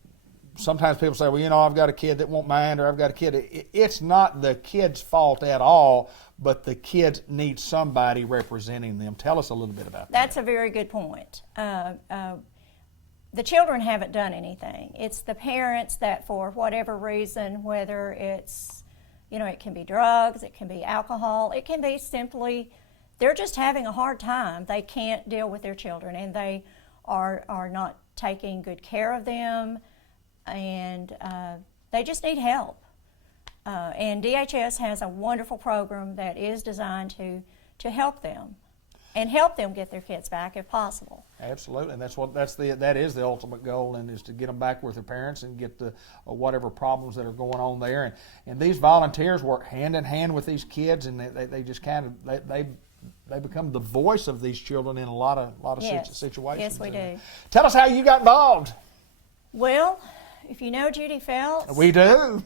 sometimes people say, well, you know, I've got a kid that won't mind, or I've got a kid. It's not the kid's fault at all, but the kids need somebody representing them. Tell us a little bit about that. That's a very good point. The children haven't done anything. It's the parents that, for whatever reason, whether it's, you know, it can be drugs, it can be alcohol, it can be simply they're just having a hard time. They can't deal with their children, and they are not taking good care of them, and they just need help. And DHS has a wonderful program that is designed to help them and help them get their kids back if possible. Absolutely, and that is the ultimate goal, and is to get them back with their parents and get the whatever problems that are going on there. And these volunteers work hand in hand with these kids, and they just kind of they become the voice of these children in a lot of Yes. situations. Yes, we do. Tell us how you got involved. Well, if you know Judy Phelps, We do.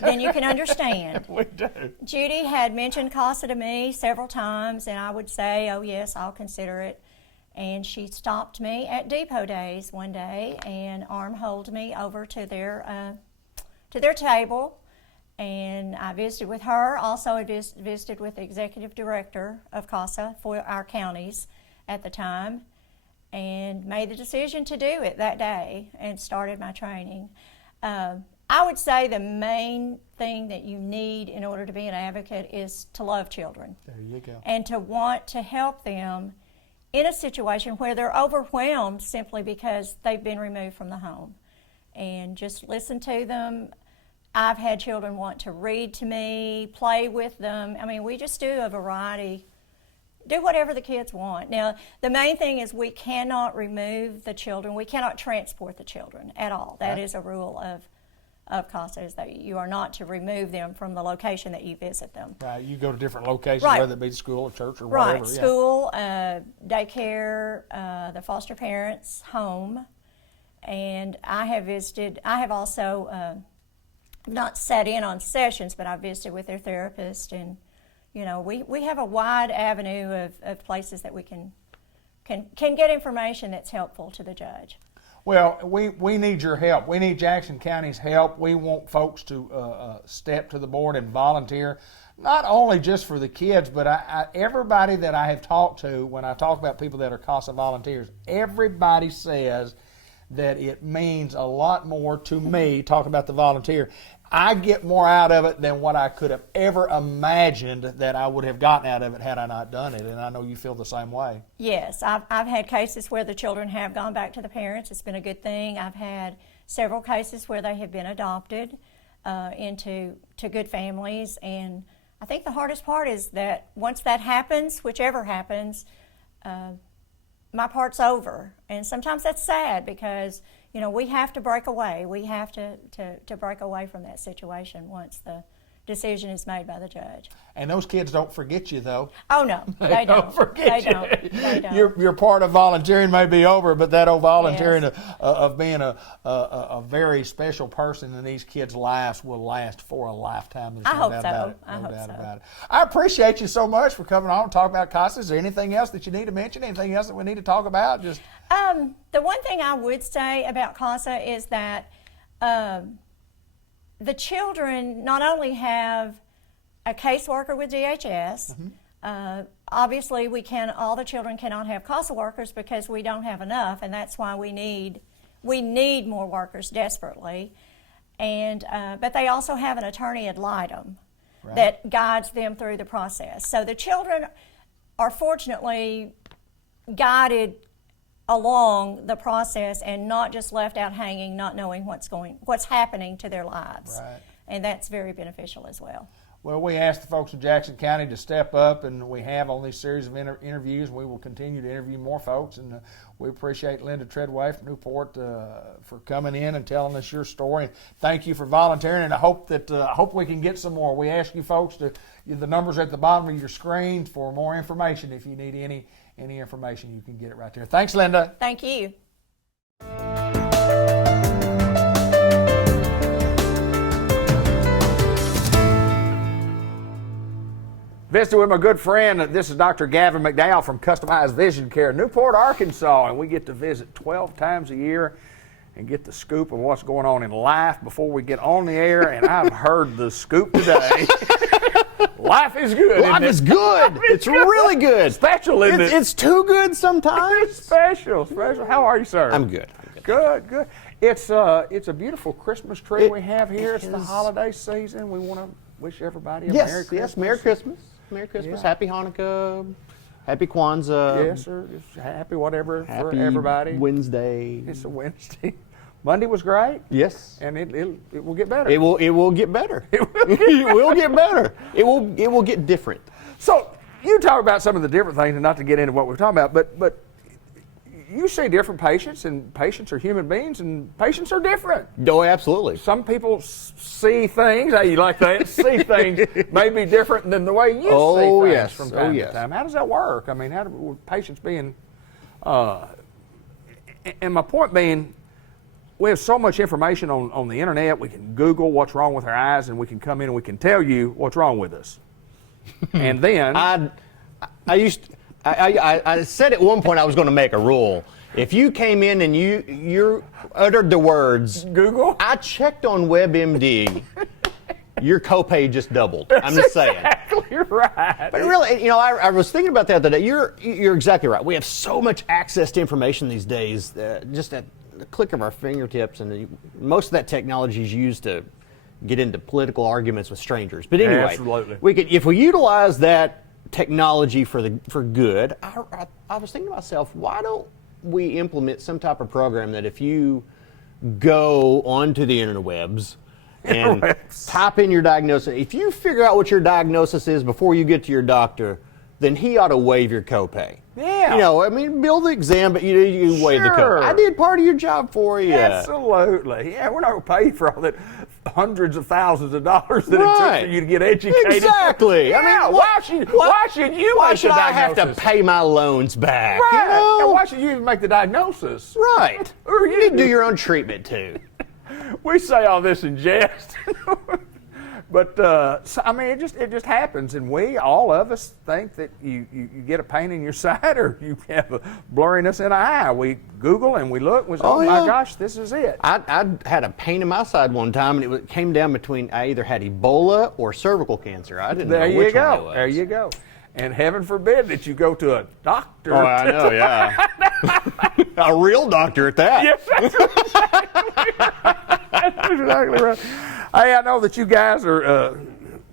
then you can understand. We do. Judy had mentioned CASA to me several times, and I would say, oh yes, I'll consider it. And she stopped me at Depot Days one day and armholed me over to their table, and I visited with her. Also, I visited with the executive director of CASA for our counties at the time, and made the decision to do it that day and started my training. I would say the main thing that you need in order to be an advocate is to love children. There you go. And to want to help them in a situation where they're overwhelmed simply because they've been removed from the home. And just listen to them. I've had children want to read to me, play with them. I mean, we just do a variety. Do whatever the kids want. Now, the main thing is we cannot remove the children. We cannot transport the children at all. That is a rule of CASA, is that you are not to remove them from the location that you visit them. Right, you go to different locations, Right. whether it be school or church or whatever. Right, Yeah. school, daycare, the foster parents' home. And I have also not sat in on sessions, but I've visited with their therapist. And, you know, we have a wide avenue of places that we can get information that's helpful to the judge. Well, we need your help. We need Jackson County's help. We want folks to step to the board and volunteer, not only just for the kids, but everybody that I have talked to, when I talk about people that are CASA volunteers, everybody says that it means a lot more to me, talking about the volunteer. I get more out of it than what I could have ever imagined that I would have gotten out of it had I not done it, and I know you feel the same way. Yes, I've had cases where the children have gone back to the parents. It's been a good thing. I've had several cases where they have been adopted into good families, and I think the hardest part is that once that happens, whichever happens, my part's over. And sometimes that's sad because, you know, we have to break away. We have to break away from that situation once the decision is made by the judge. And those kids don't forget you, though. Oh, no, they don't. Forget They you. don't. They don't. Your part of volunteering may be over, but that old volunteering Yes. of being a very special person in these kids' lives will last for a lifetime. There's I no hope doubt so. about it. I No hope doubt so. about it. I appreciate you so much for coming on and talking about CASA. Is there anything else that you need to mention? Anything else that we need to talk about? Just The one thing I would say about CASA is that the children not only have a caseworker with DHS. Obviously, all the children cannot have CASA workers because we don't have enough, and that's why we need more workers desperately. And but they also have an attorney ad litem that guides them through the process. So the children are fortunately guided along the process and not just left out hanging, not knowing what's happening to their lives. Right. And that's very beneficial as well. Well, we asked the folks in Jackson County to step up, and we have on this series of interviews. We will continue to interview more folks, and we appreciate Linda Treadway from Newport for coming in and telling us your story. Thank you for volunteering, and I hope we can get some more. We ask you folks the numbers at the bottom of your screen for more information. If you need any information, you can get it right there. Thanks, Linda. Thank you. Visiting with my good friend, this is Dr. Gavin McDowell from Customized Vision Care, Newport, Arkansas, and we get to visit 12 times a year and get the scoop of what's going on in life before we get on the air, and I've heard the scoop today. Life is good. Life is good. It's really good. Special, isn't it? It's too good sometimes. It's special. How are you, sir? I'm good. Good. It's a beautiful Christmas tree we have here. It's the holiday season. We want to wish everybody a Merry Christmas. Yes, Merry Christmas. Merry Christmas. Yeah. Happy Hanukkah. Happy Kwanzaa. Yes, sir. Just happy whatever for Happy everybody. Wednesday. It's a Wednesday. Monday was great. Yes. And it will get better. It will get better. It will get better. It will get different. So you talk about some of the different things, and not to get into what we're talking about, but you see different patients, and patients are human beings, and patients are different. Oh, absolutely. Some people see things, how you like that, see things maybe different than the way you see things from time to time. How does that work? I mean, how do patients being, and my point being, we have so much information on the internet. We can Google what's wrong with our eyes, and we can come in and we can tell you what's wrong with us. And then I said at one point I was going to make a rule. If you came in and you uttered the words Google, I checked on WebMD, your copay just doubled. I'm just saying. Exactly right. But really, I was thinking about that the other day. You're exactly right. We have so much access to information these days, just at the click of our fingertips, and most of that technology is used to get into political arguments with strangers. But anyway, absolutely. If we utilize that technology for good, I was thinking to myself, why don't we implement some type of program that if you go onto the interwebs and type in your diagnosis, if you figure out what your diagnosis is before you get to your doctor, then he ought to waive your copay. Yeah. Bill the exam, but you waive the copay. I did part of your job for you. Absolutely. Yeah, we're not going to pay you for all that hundreds of thousands of dollars that it took for you to get educated. Exactly. Yeah, why should I have to pay my loans back? Right. And why should you even make the diagnosis? Right. Or you need to do your own treatment too. We say all this in jest. But it just happens, and all of us think that you get a pain in your side or you have a blurriness in an eye. We Google and we look, and my gosh, this is it. I had a pain in my side one time, and it came down between I either had Ebola or cervical cancer. I didn't know which one it was. There you go. And heaven forbid that you go to a doctor. Oh, I know, yeah. A real doctor at that. Yes, that's exactly right. Hey, I know that you guys are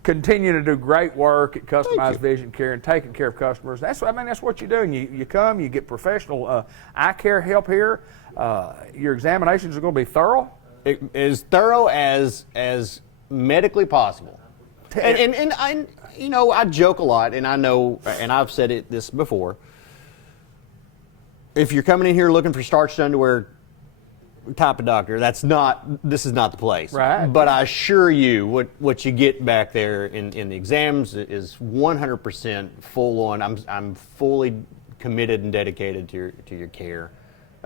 continuing to do great work at Customized Vision Care and taking care of customers. That's what you do. And you come, you get professional eye care help here. Your examinations are going to be thorough. As thorough as medically possible. And I joke a lot, and I know, and I've said this before. If you're coming in here looking for starched underwear type of doctor, this is not the place. Right. But I assure you, what you get back there in the exams is 100% full on. I'm fully committed and dedicated to your care.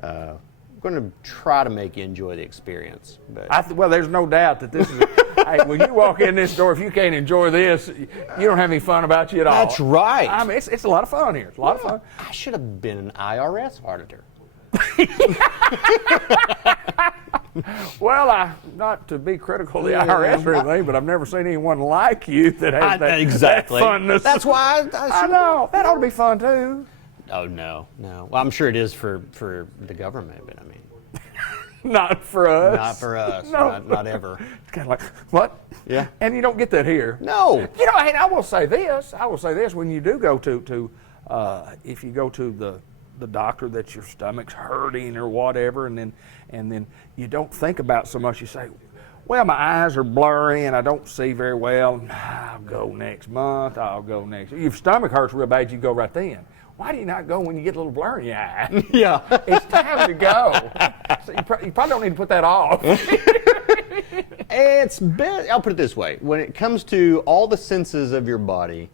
I'm going to try to make you enjoy the experience. But well, there's no doubt that this is. Hey, when you walk in this door, if you can't enjoy this, you don't have any fun about you at all. That's right. I mean, it's a lot of fun here. It's a lot of fun. I should have been an IRS auditor. Well, not to be critical of the IRS or anything, but I've never seen anyone like you that has that funness. That's why I know. That ought to be fun, too. Oh, no. Well, I'm sure it is for the government, but I mean. Not for us. Not for us. No. Not ever. It's kind of like, what? Yeah. And you don't get that here. No. I will say this. When you do go to if you go to the doctor that your stomach's hurting or whatever, and then you don't think about so much. You say, well, my eyes are blurry and I don't see very well. I'll go next month. I'll go next. If your stomach hurts real bad, you go right then. Why do you not go when you get a little blur in your eye? Yeah. It's time to go. So you probably don't need to put that off. I'll put it this way. When it comes to all the senses of your body,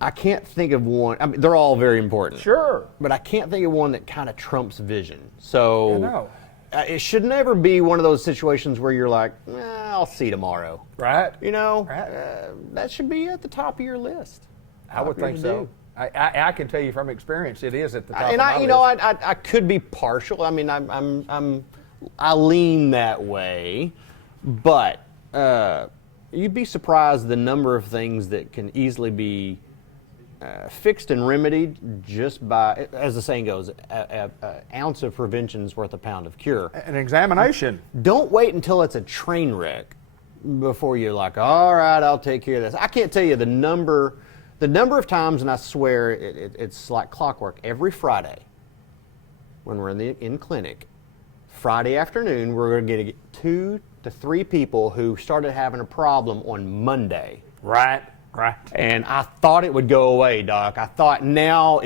I can't think of one. I mean, they're all very important. Sure. But I can't think of one that kind of trumps vision. So I know. It should never be one of those situations where you're like, I'll see tomorrow. Right. You know, Right. that should be at the top of your list. I would think so. I can tell you from experience, it is at the top And of my list. I could be partial. I mean, I lean that way, but you'd be surprised the number of things that can easily be fixed and remedied just by, as the saying goes, an ounce of prevention's worth a pound of cure. An examination. Don't wait until it's a train wreck before you're like, all right, I'll take care of this. I can't tell you the number of times, and I swear it's like clockwork. Every Friday, when we're in clinic, Friday afternoon, we're going to get 2 to 3 people who started having a problem on Monday. Right. And I thought it would go away, Doc. I thought now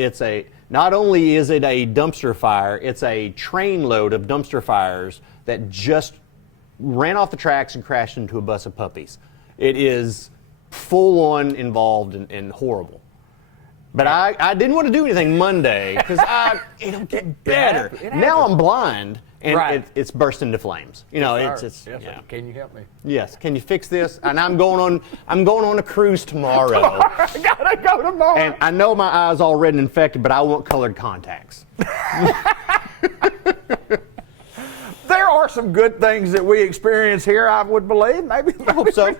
not only is it a dumpster fire, it's a train load of dumpster fires that just ran off the tracks and crashed into a bus of puppies. It is full on involved and horrible. But I didn't want to do anything Monday because it'll get better. Now I'm blind and it's burst into flames. You know, Yes, yeah. Can you help me? Yes. Can you fix this? And I'm going on a cruise tomorrow. I gotta go tomorrow. And I know my eyes all red and infected, but I want colored contacts. There are some good things that we experience here, I would believe. Maybe I hope so.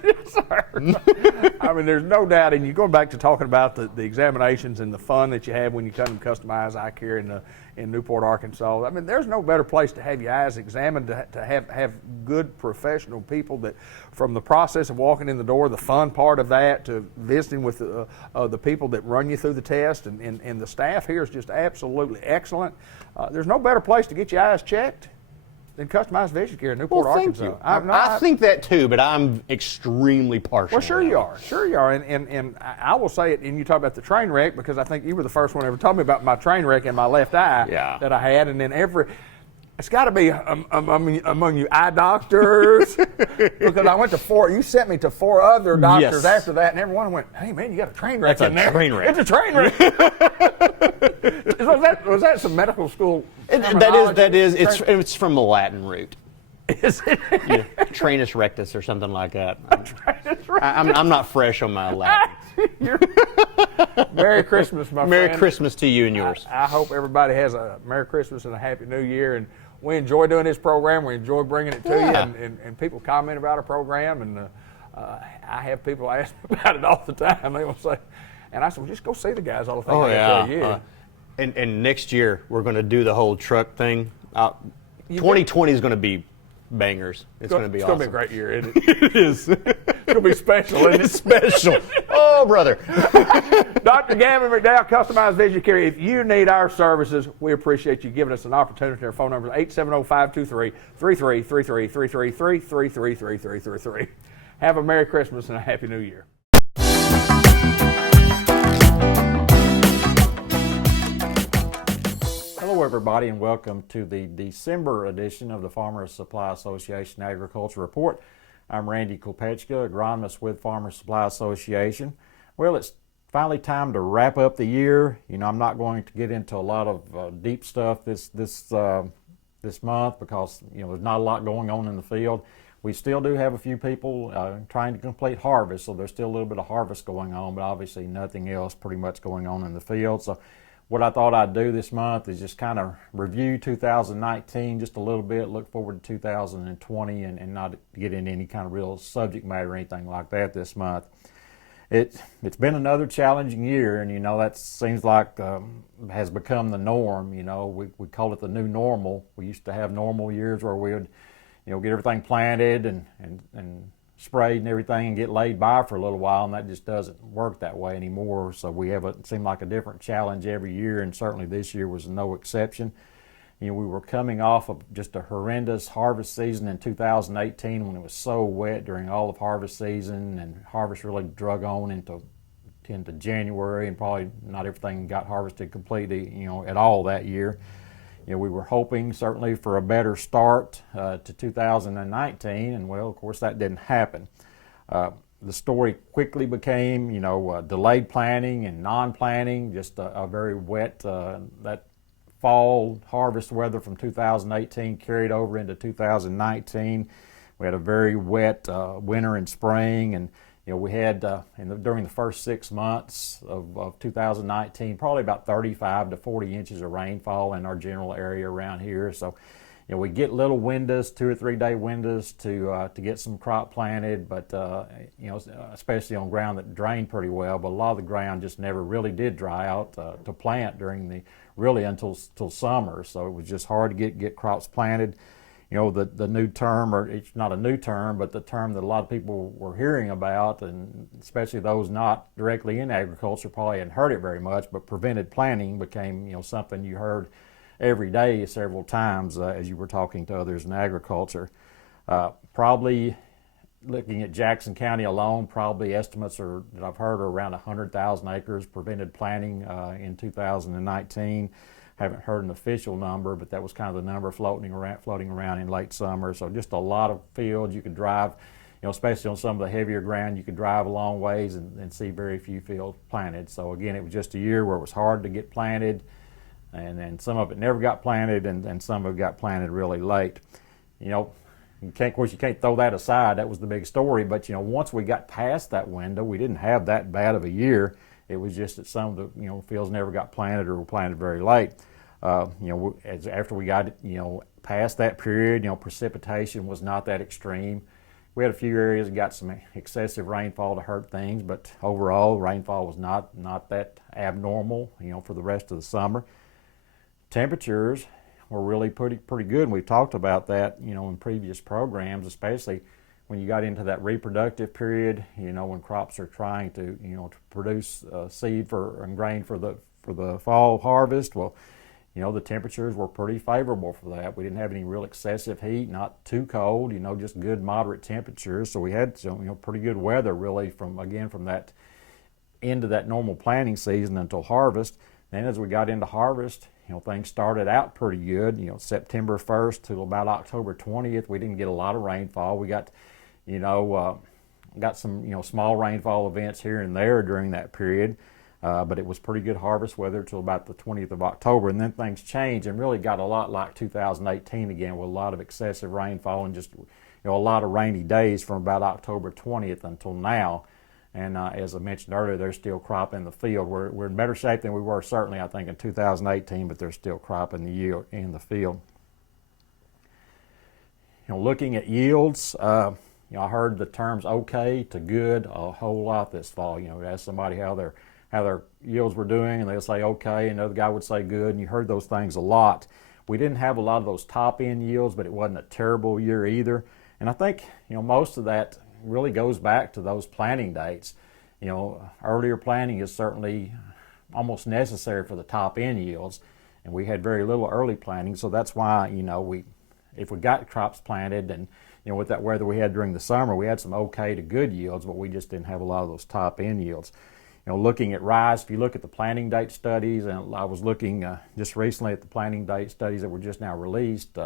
I mean, there's no doubt. And you're going back to talking about the examinations and the fun that you have when you come to customized eye care in Newport, Arkansas. I mean, there's no better place to have your eyes examined, to have good professional people that, from the process of walking in the door, the fun part of that, to visiting with the people that run you through the test, and the staff here is just absolutely excellent. There's no better place to get your eyes checked than customized vision care in Newport, Arkansas. I think that too, but I'm extremely partial. Well, sure you are. And I will say it, and you talk about the train wreck, because I think you were the first one ever told me about my train wreck in my left eye that I had, and then it's got to be among you eye doctors, because I went to 4. You sent me to 4 other doctors after that, and everyone went, "Hey man, you got a train wreck in there." Train wreck. It's a train wreck. was that some medical school? That is. It's from the Latin root. Is it? Yeah, Trainus rectus or something like that. I'm not fresh on my Latin. Merry Christmas, my friend. Merry Christmas to you and yours. I hope everybody has a Merry Christmas and a Happy New Year. And we enjoy doing this program. We enjoy bringing it to you. And people comment about our program. And I have people ask me about it all the time. They will say, and I said, well, just go see the guys. All the things I tell you. And next year, we're going to do the whole truck thing. 2020 is going to be bangers. It's going to be awesome. It's going to be a great year, isn't it? It is. It's going to be special, isn't it? It's special. Oh, brother. Dr. Gavin McDowell, Customized Vision Care. If you need our services, we appreciate you giving us an opportunity. Our phone number is 870-523-3333. Have a Merry Christmas and a Happy New Year. Hello everybody and welcome to the December edition of the Farmers Supply Association Agriculture Report. I'm Randy Kopechka, agronomist with Farmers Supply Association. Well, it's finally time to wrap up the year. You know, I'm not going to get into a lot of deep stuff this month because, you know, there's not a lot going on in the field. We still do have a few people trying to complete harvest, so there's still a little bit of harvest going on, but obviously nothing else pretty much going on in the field. So what I thought I'd do this month is just kind of review 2019 just a little bit, look forward to 2020, and not get into any kind of real subject matter or anything like that this month. It's been another challenging year, and you know that seems like has become the norm. You know, we call it the new normal. We used to have normal years where we would, you know, get everything planted and sprayed and everything and get laid by for a little while, and that just doesn't work that way anymore. So we have it seemed like a different challenge every year, and certainly this year was no exception. we were coming off of just a horrendous harvest season in 2018 when it was so wet during all of harvest season, and harvest really drug on into January, and probably not everything got harvested completely, at all that year. We were hoping certainly for a better start to 2019, and well, of course, that didn't happen. The story quickly became, delayed planting and non-planting, just a very wet, that fall harvest weather from 2018 carried over into 2019. We had a very wet winter and spring, and we had during the first 6 months of 2019 probably about 35 to 40 inches of rainfall in our general area around here. So we get little windows, 2 or 3 day windows to get some crop planted, but especially on ground that drained pretty well. But a lot of the ground just never really did dry out to plant during until summer. So it was just hard to get crops planted. The new term, or it's not a new term, but the term that a lot of people were hearing about, and especially those not directly in agriculture probably hadn't heard it very much, but prevented planting became something you heard every day several times as you were talking to others in agriculture. Probably looking at Jackson County alone, probably estimates that I've heard are around 100,000 acres prevented planting in 2019. Haven't heard an official number, but that was kind of the number floating around in late summer. So just a lot of fields you could drive, especially on some of the heavier ground, you could drive a long ways and see very few fields planted. So again, it was just a year where it was hard to get planted, and then some of it never got planted, and some of it got planted really late. Of course, you can't throw that aside. That was the big story. But once we got past that window, we didn't have that bad of a year. It was just that some of the fields never got planted or were planted very late. After we got past that period, precipitation was not that extreme. We had a few areas that got some excessive rainfall to hurt things, but overall rainfall was not that abnormal, for the rest of the summer. Temperatures were really pretty good, and we've talked about that, in previous programs, especially when you got into that reproductive period, when crops are trying to produce seed and grain for the fall harvest. Well, the temperatures were pretty favorable for that. We didn't have any real excessive heat, not too cold, just good moderate temperatures. So we had pretty good weather really from that end of that normal planting season until harvest. Then as we got into harvest, things started out pretty good. September 1st to about October 20th, we didn't get a lot of rainfall. We got some small rainfall events here and there during that period. But it was pretty good harvest weather till about the 20th of October, and then things changed and really got a lot like 2018 again, with a lot of excessive rainfall and just a lot of rainy days from about October 20th until now. And as I mentioned earlier, there's still crop in the field. We're in better shape than we were certainly, I think, in 2018, but there's still crop in the field. Looking at yields, I heard the terms okay to good a whole lot this fall. Ask somebody how their yields were doing, and they'll say okay, and another guy would say good, and you heard those things a lot. We didn't have a lot of those top-end yields, but it wasn't a terrible year either. And I think most of that really goes back to those planting dates. Earlier planting is certainly almost necessary for the top-end yields, and we had very little early planting, so that's why if we got crops planted and with that weather we had during the summer, we had some okay to good yields, but we just didn't have a lot of those top-end yields. Looking at rice, if you look at the planting date studies, and I was looking just recently at the planting date studies that were just now released,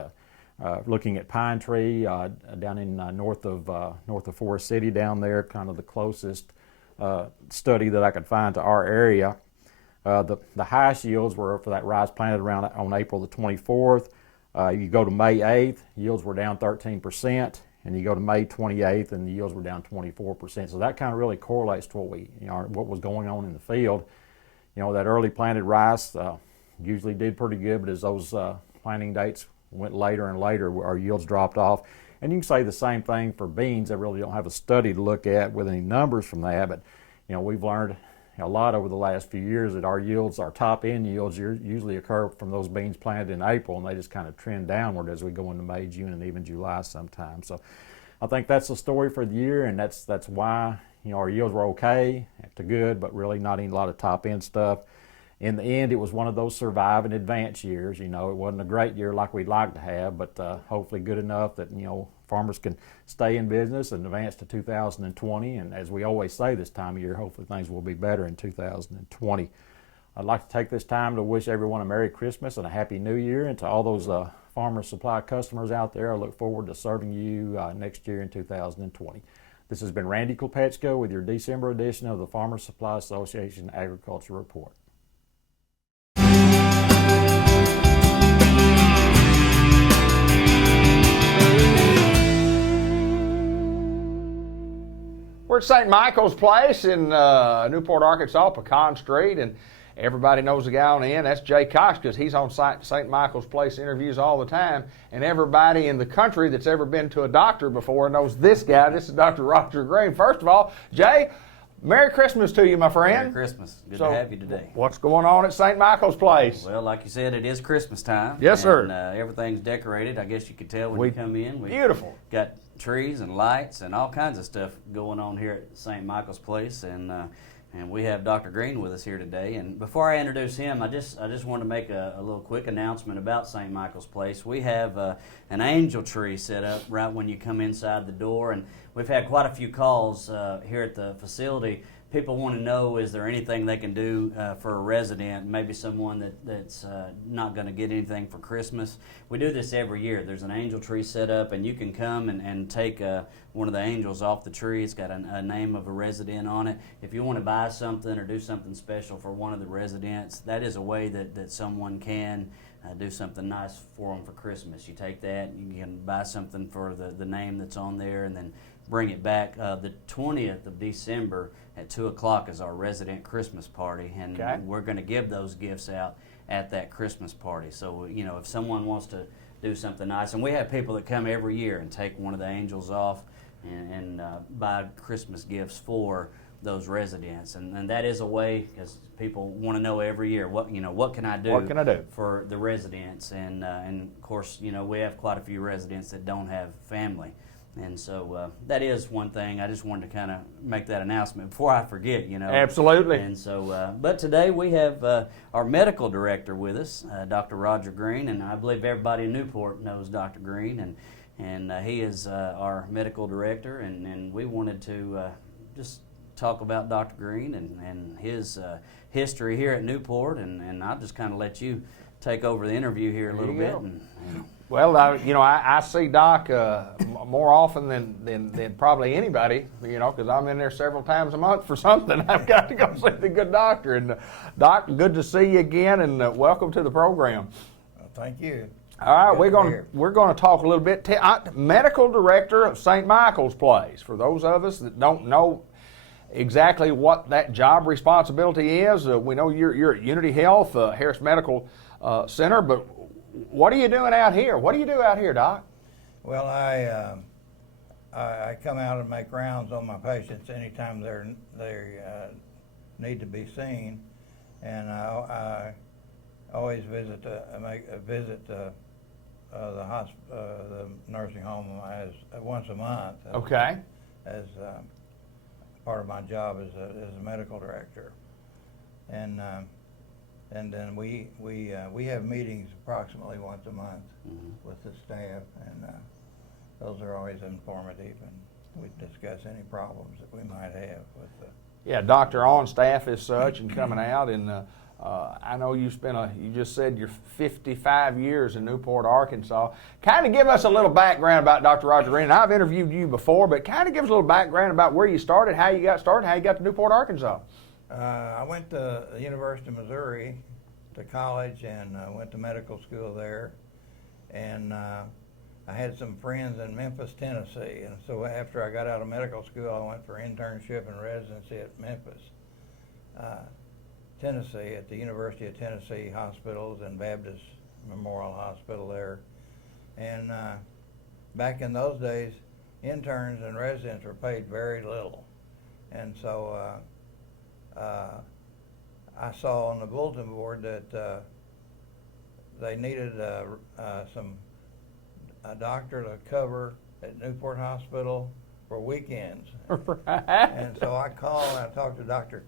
looking at pine tree down in north of Forest City down there, kind of the closest study that I could find to our area. The highest yields were for that rice planted on April the 24th. You go to May 8th, yields were down 13%. And you go to May 28th, and the yields were down 24%. So that kind of really correlates to what was going on in the field. That early planted rice usually did pretty good, but as those planting dates went later and later, our yields dropped off. And you can say the same thing for beans. I really don't have a study to look at with any numbers from that, but we've learned a lot over the last few years that our yields, our top end yields, usually occur from those beans planted in April, and they just kind of trend downward as we go into May, June, and even July sometimes. So I think that's the story for the year, and that's why our yields were okay to good, but really not any lot of top end stuff. in the end, it was one of those survive and advance years. You know, it wasn't a great year like we'd like to have, but hopefully good enough that, you know, farmers can stay in business and advance to 2020. And as we always say this time of year, hopefully things will be better in 2020. I'd like to take this time to wish everyone a Merry Christmas and a Happy New Year. And to all those Farmer Supply customers out there, I look forward to serving you next year in 2020. This has been Randy Kopechka with your December edition of the Farmer Supply Association Agriculture Report. We're at St. Michael's Place in Newport, Arkansas, Pecan Street, and everybody knows the guy on the end. That's Jay Cox, because he's on St. Michael's Place interviews all the time, and everybody in the country that's ever been to a doctor before knows this guy. This is Dr. Roger Green. First of all, Jay, Merry Christmas to you, my friend. Merry Christmas. Good to have you today. What's going on at St. Michael's Place? Well, like you said, it is Christmas time. Yes, sir. And everything's decorated. I guess you could tell when you come in. Beautiful. Got trees and lights and all kinds of stuff going on here at St. Michael's Place, and we have Dr. Green with us here today. And before I introduce him, I just want to make a little quick announcement about St. Michael's Place. We have an angel tree set up right when you come inside the door, and we've had quite a few calls here at the facility. People want to know, is there anything they can do for a resident, maybe someone that's not going to get anything for Christmas. We do this every year. There's an angel tree set up, and you can come and take one of the angels off the tree. It's got a name of a resident on it. If you want to buy something or do something special for one of the residents, that is a way that someone can do something nice for them for Christmas. You take that, you can buy something for the name that's on there, and then bring it back. The 20th of December at 2 o'clock is our resident Christmas party, and we're going to give those gifts out at that Christmas party. So, you know, if someone wants to do something nice, and we have people that come every year and take one of the angels off and buy Christmas gifts for those residents, and that is a way, because people want to know every year, what can I do for the residents, and of course, you know, we have quite a few residents that don't have family. And so that is one thing. I just wanted to kind of make that announcement before I forget, you know. Absolutely. And so, but today we have our medical director with us, Dr. Roger Green, and I believe everybody in Newport knows Dr. Green, and he is our medical director, and we wanted to just talk about Dr. Green and his history here at Newport, and I'll just kind of let you take over the interview here a little bit. Well, I see Doc more often than probably anybody, you know, because I'm in there several times a month for something. I've got to go see the good doctor. And Doc, good to see you again, and welcome to the program. Well, thank you. All right, we're going to talk a little bit. Medical director of St. Michael's Place. For those of us that don't know exactly what that job responsibility is, we know you're at Unity Health, Harris Medical Center, but what are you doing out here? What do you do out here, Doc? Well, I come out and make rounds on my patients anytime they need to be seen, and I always visit the nursing home once a month. Okay. As part of my job as a medical director, and then we have meetings approximately once a month with the staff, and those are always informative, and we discuss any problems that we might have with the. Yeah, doctor on staff as such and coming out, and I know you just said you're 55 years in Newport, Arkansas. Kind of give us a little background about Dr. Roger Green. I've interviewed you before, but kind of give us a little background about where you started, how you got to Newport, Arkansas. I went to the University of Missouri to college, and went to medical school there, and I had some friends in Memphis, Tennessee, and so after I got out of medical school, I went for internship and residency at Memphis, Tennessee, at the University of Tennessee Hospitals and Baptist Memorial Hospital there. And back in those days, interns and residents were paid very little. And so I saw on the bulletin board that they needed a doctor to cover at Newport Hospital for weekends. Right. And so I called and I talked to Dr.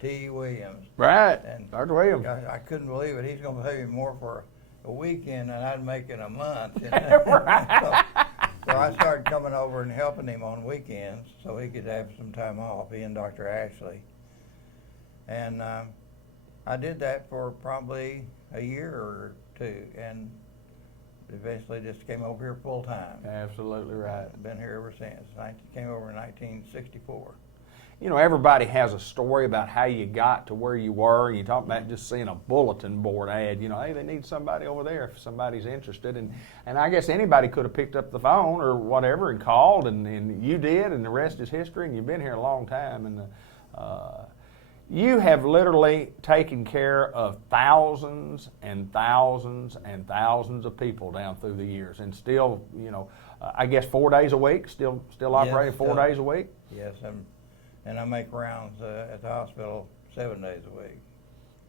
T. Williams. Right, And Dr. Williams. I couldn't believe it. He's going to pay me more for a weekend than I'd make in a month. So I started coming over and helping him on weekends so he could have some time off, he and Dr. Ashley. And I did that for probably a year or two, and eventually just came over here full time. Absolutely right. Been here ever since. I came over in 1964. You know, everybody has a story about how you got to where you were. You talk about just seeing a bulletin board ad, you know, hey, they need somebody over there if somebody's interested. And I guess anybody could have picked up the phone or whatever and called, and you did, and the rest is history, and you've been here a long time. And you have literally taken care of thousands and thousands and thousands of people down through the years, and still, you know, I guess 4 days a week, still operating 4 days a week? Yes, and I make rounds at the hospital 7 days a week.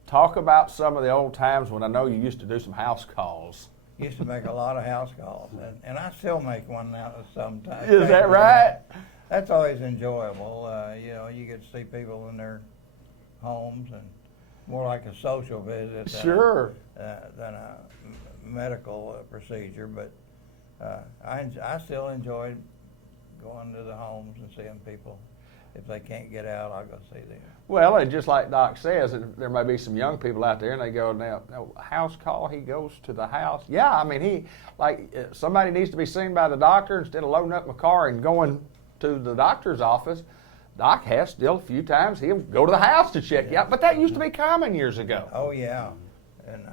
Talk about some of the old times when I know you used to do some house calls. Used to make a lot of house calls, and I still make one now sometimes. Is that right? That's always enjoyable. You know, you get to see people in their homes, and more like a social visit Sure. Than a medical procedure. But I still enjoy going to the homes and seeing people. If they can't get out, I'll go see them. Well, and just like Doc says, there may be some young people out there, and they go, now house call, he goes to the house. Yeah, I mean, somebody needs to be seen by the doctor instead of loading up my car and going to the doctor's office. Doc has still a few times, he'll go to the house to check you out, but that used to be common years ago. Oh, yeah, and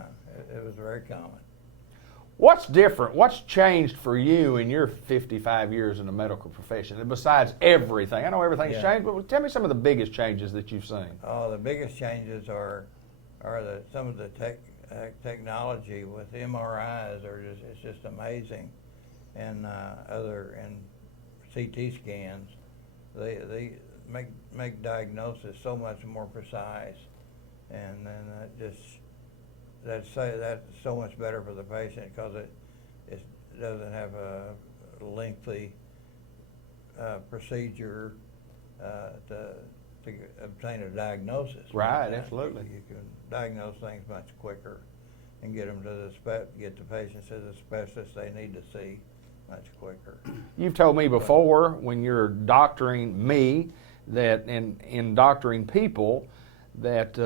it was very common. What's different? What's changed for you in your 55 years in the medical profession, besides everything? I know everything's changed, but tell me some of the biggest changes that you've seen. Oh, the biggest changes are some of the technology with MRIs it's just amazing, and CT scans. They make diagnosis so much more precise, and then that's so much better for the patient because it doesn't have a lengthy procedure to obtain a diagnosis. Right, absolutely. You can diagnose things much quicker and get them get the patients to the specialist they need to see much quicker. You've told me before when you're doctoring me that in doctoring people that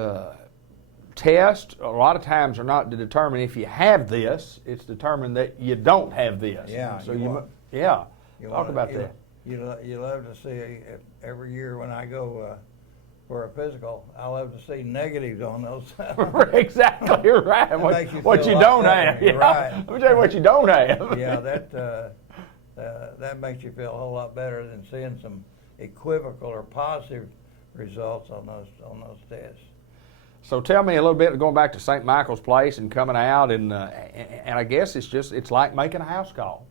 tests a lot of times are not to determine if you have this, it's determined that you don't have this. Yeah. So talk about that. You love to see every year when I go for a physical, I love to see negatives on those. Exactly right. What you don't have. Yeah. Right. Let me tell you what you don't have. Yeah, that makes you feel a whole lot better than seeing some equivocal or positive results on those tests. So tell me a little bit, going back to St. Michael's Place and coming out, and I guess it's like making a house call.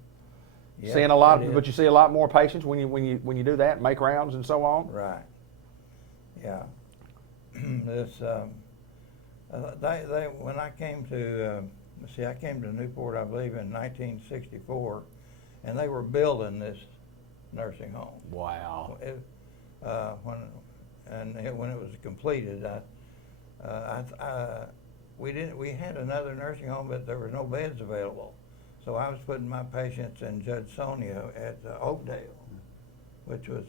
Yeah, Seeing a lot, but you see a lot more patients when you do that, make rounds and so on. Right. Yeah. When I came to I came to Newport, I believe, in 1964, and they were building this nursing home. Wow. When it was completed, we had another nursing home, but there were no beds available. So I was putting my patients in Judge Sonia at Oakdale, which was,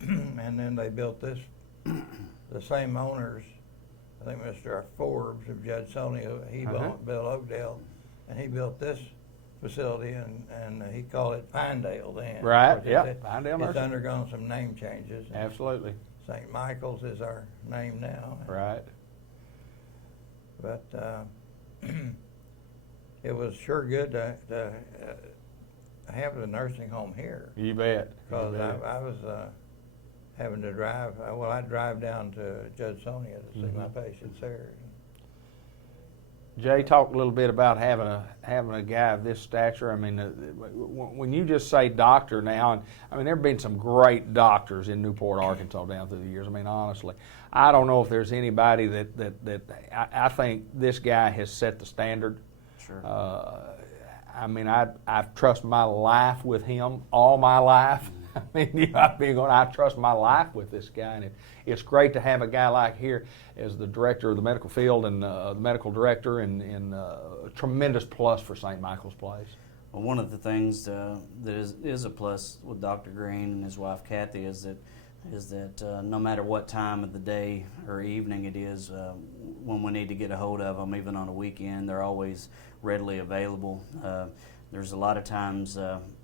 and then they built this, the same owners, I think Mr. Forbes of Judge Sonia, he built Oakdale, and he built this facility, and he called it Pinedale then. Right, yeah, Pinedale It's Nursing. undergone some name changes. Absolutely. St. Michael's is our name now. Right. But it was sure good to have the nursing home here. You bet. Because I was having to drive, I'd drive down to Judge Sonia to see my patients there. Jay, talk a little bit about having a guy of this stature. I mean, when you just say doctor now, and I mean, there have been some great doctors in Newport, Arkansas down through the years. I mean, honestly, I don't know if there's anybody that I think this guy has set the standard. Sure. I mean, I've trusted my life with him all my life. I mean, I trust my life with this guy, and it's great to have a guy like here as the director of the medical field and the medical director, and a tremendous plus for St. Michael's Place. Well, one of the things that is a plus with Dr. Green and his wife Kathy is that no matter what time of the day or evening it is, when we need to get a hold of them, even on a weekend, they're always readily available. There's a lot of times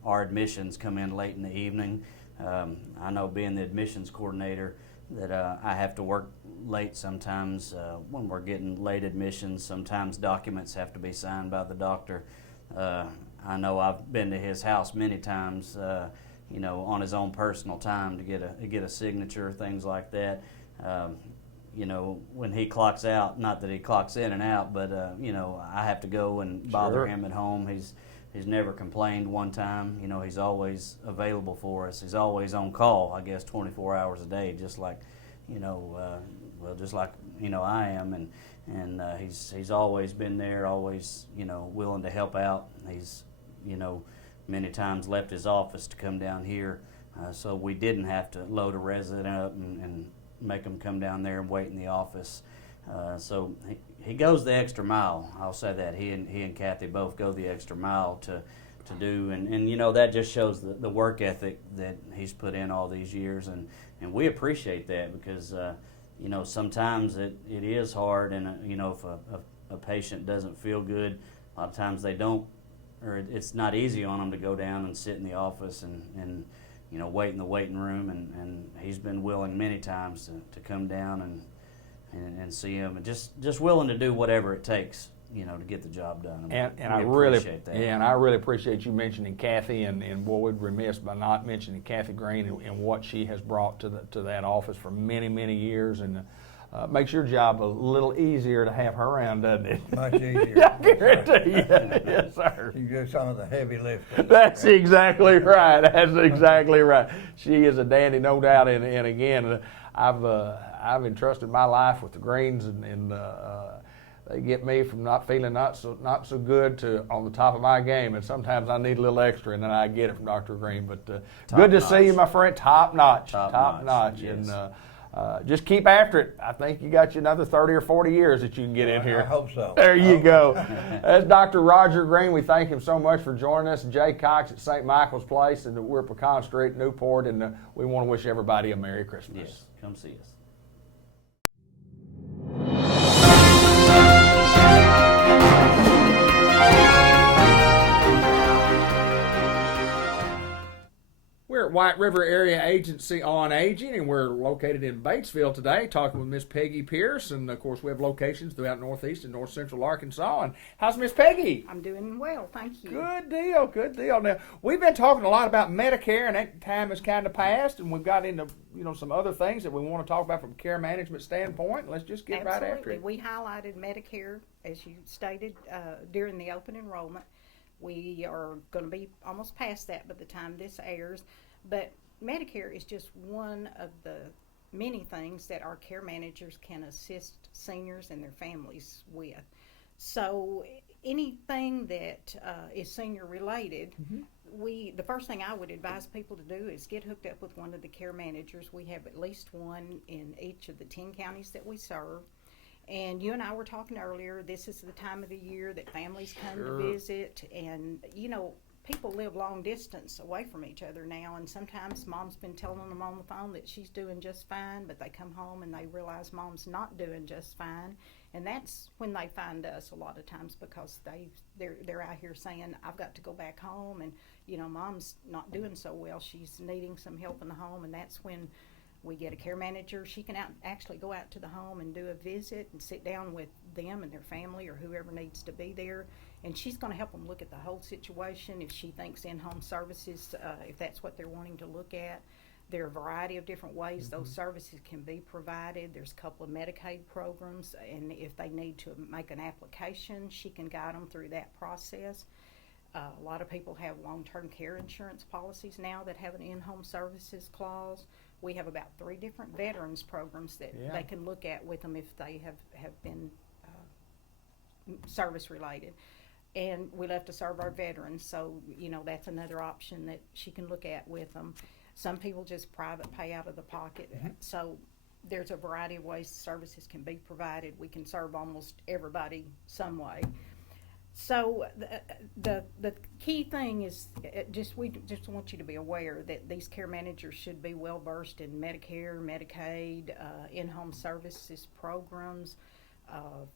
our admissions come in late in the evening. I know, being the admissions coordinator, that I have to work late sometimes when we're getting late admissions. Sometimes documents have to be signed by the doctor. I know I've been to his house many times, on his own personal time to get a signature, things like that. When he clocks out, not that he clocks in and out, but I have to go and bother him at home. He's never complained one time. He's always available for us. He's always on call, I guess, 24 hours a day, just like, I am. And he's always been there, always, willing to help out. He's, many times left his office to come down here, so we didn't have to load a resident up and make them come down there and wait in the office. So he goes the extra mile. I'll say that. He and Kathy both go the extra mile to do, and that just shows the work ethic that he's put in all these years, and we appreciate that, because sometimes it is hard, and if a patient doesn't feel good, a lot of times they don't, or it's not easy on them to go down and sit in the office and wait in the waiting room, and he's been willing many times to come down and see him, and just willing to do whatever it takes, to get the job done. And I really appreciate that. Yeah, and I really appreciate you mentioning Kathy, and what we'd remiss by not mentioning Kathy Green and what she has brought to that office for many, many years, and makes your job a little easier to have her around, doesn't it? Much easier. Yeah, I guarantee you. Yes, sir. You do some of the heavy lifting. That's exactly right. That's exactly right. She is a dandy, no doubt. And again, I've entrusted my life with the Greens, and they get me from not feeling not so good to on the top of my game, and sometimes I need a little extra, and then I get it from Dr. Green. But good to see you, my friend. Top notch. Top notch. Yes. And just keep after it. I think you got you another 30 or 40 years that you can get in here. I hope so. There you go. That's Dr. Roger Green. We thank him so much for joining us. Jay Cox at St. Michael's Place, and we're at Pecan Street, Newport, and we want to wish everybody a Merry Christmas. Yes, come see us. We're at White River Area Agency on Aging, and we're located in Batesville today, talking with Miss Peggy Pierce, and of course we have locations throughout Northeast and North Central Arkansas. And how's Miss Peggy? I'm doing well, thank you. Good deal, good deal. Now, we've been talking a lot about Medicare, and that time has kind of passed, and we've got into some other things that we want to talk about from a care management standpoint. Let's just get right after it. We highlighted Medicare, as you stated, during the open enrollment. We are going to be almost past that by the time this airs, but Medicare is just one of the many things that our care managers can assist seniors and their families with. So anything that is senior related, the first thing I would advise people to do is get hooked up with one of the care managers. We have at least one in each of the 10 counties that we serve. And you and I were talking earlier, this is the time of the year that families come to visit, and people live long distance away from each other now, and sometimes mom's been telling them on the phone that she's doing just fine, but they come home and they realize mom's not doing just fine, and that's when they find us a lot of times, because they're out here saying, I've got to go back home, and mom's not doing so well, she's needing some help in the home, and that's when we get a care manager. She can actually go out to the home and do a visit and sit down with them and their family or whoever needs to be there. And she's going to help them look at the whole situation. If she thinks in-home services, if that's what they're wanting to look at, there are a variety of different ways those services can be provided. There's a couple of Medicaid programs, and if they need to make an application, she can guide them through that process. A lot of people have long-term care insurance policies now that have an in-home services clause. We have about 3 different veterans programs that they can look at with them if they have been service related. And we love to serve our veterans, so that's another option that she can look at with them. Some people just private pay out of the pocket. So there's a variety of ways services can be provided. We can serve almost everybody some way. So the key thing is we just want you to be aware that these care managers should be well versed in Medicare, Medicaid, in-home services programs,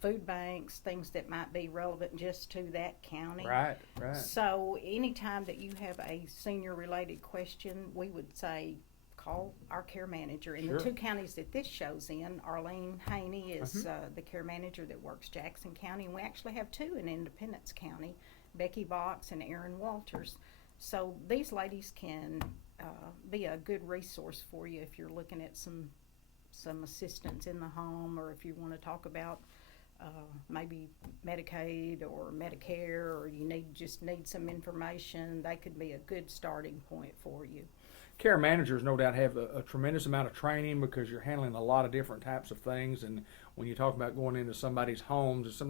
food banks, things that might be relevant just to that county. Right. So anytime that you have a senior related question, we would say call our care manager. In Sure. the 2 counties that this shows in, Arlene Haney is the care manager that works Jackson County, and we actually have 2 in Independence County, Becky Box and Erin Walters. So these ladies can be a good resource for you if you're looking at some assistance in the home, or if you want to talk about maybe Medicaid or Medicare, or you just need some information. They could be a good starting point for you. Care managers no doubt have a tremendous amount of training, because you're handling a lot of different types of things, and when you talk about going into somebody's homes,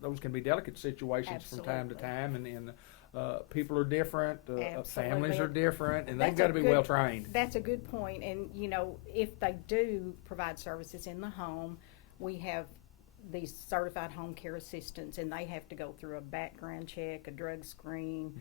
those can be delicate situations from time to time, and people are different, families are different, and they've got to be well trained. That's a good point. And if they do provide services in the home, we have these certified home care assistants, and they have to go through a background check, a drug screen,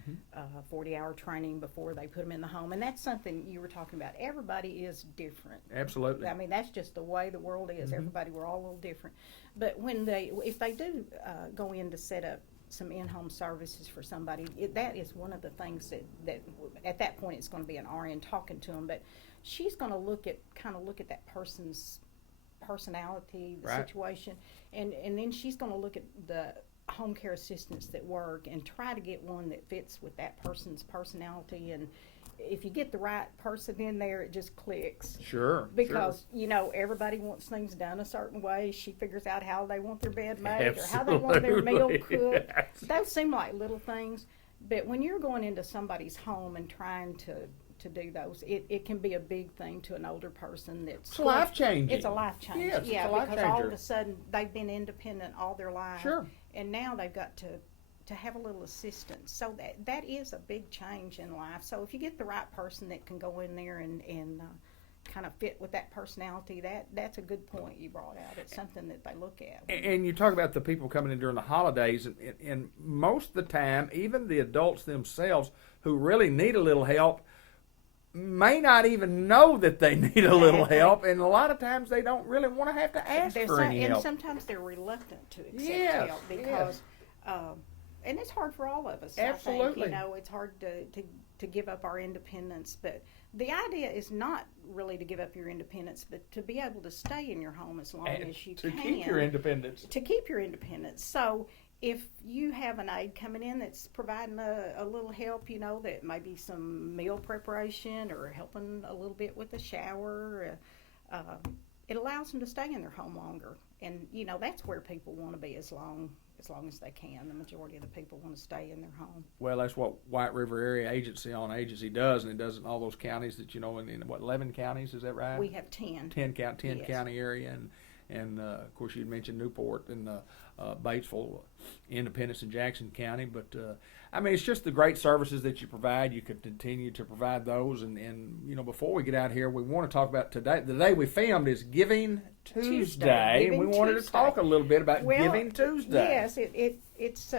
40-hour training before they put them in the home. And that's something you were talking about. Everybody is different. Absolutely. I mean, that's just the way the world is. Everybody, we're all a little different. But if they do go in to set up some in-home services for somebody, that is one of the things that at that point it's going to be an RN talking to them. But she's going to look at that person's personality, the situation, and then she's going to look at the home care assistants that work and try to get one that fits with that person's personality. And if you get the right person in there, it just clicks. Sure. Because everybody wants things done a certain way. She figures out how they want their bed made or how they want their meal cooked. Yes. Those seem like little things, but when you're going into somebody's home and trying to do those, it can be a big thing to an older person. It's life-changing. It's a life change. Yes, yeah, it's a life because changer. all of a sudden they've been independent all their life. Sure. And now they've got to have a little assistance. So that is a big change in life. So if you get the right person that can go in there and kind of fit with that personality, that's a good point you brought out. It's something that they look at. And you talk about the people coming in during the holidays, and most of the time, even the adults themselves who really need a little help may not even know that they need a little help, and a lot of times they don't really want to have to ask for any help. And sometimes they're reluctant to accept help because, and it's hard for all of us. Absolutely. I think. It's hard to give up our independence, but the idea is not really to give up your independence, but to be able to stay in your home as long as you can. To keep your independence. To keep your independence. So if you have an aide coming in that's providing a little help, that may be some meal preparation or helping a little bit with the shower, it allows them to stay in their home longer. And, that's where people want to be as long as they can. The majority of the people want to stay in their home. Well, that's what White River Area Agency does, and it does in all those counties that, in 11 counties, is that right? We have 10. 10 Yes. county area, and of course you'd mentioned Newport and Batesville, Independence, and Jackson County. But it's just the great services that you provide. You could continue to provide those, and before we get out here, we want to talk about today. The day we filmed is Giving Tuesday, and we wanted to talk a little bit about Giving Tuesday. Yes, it's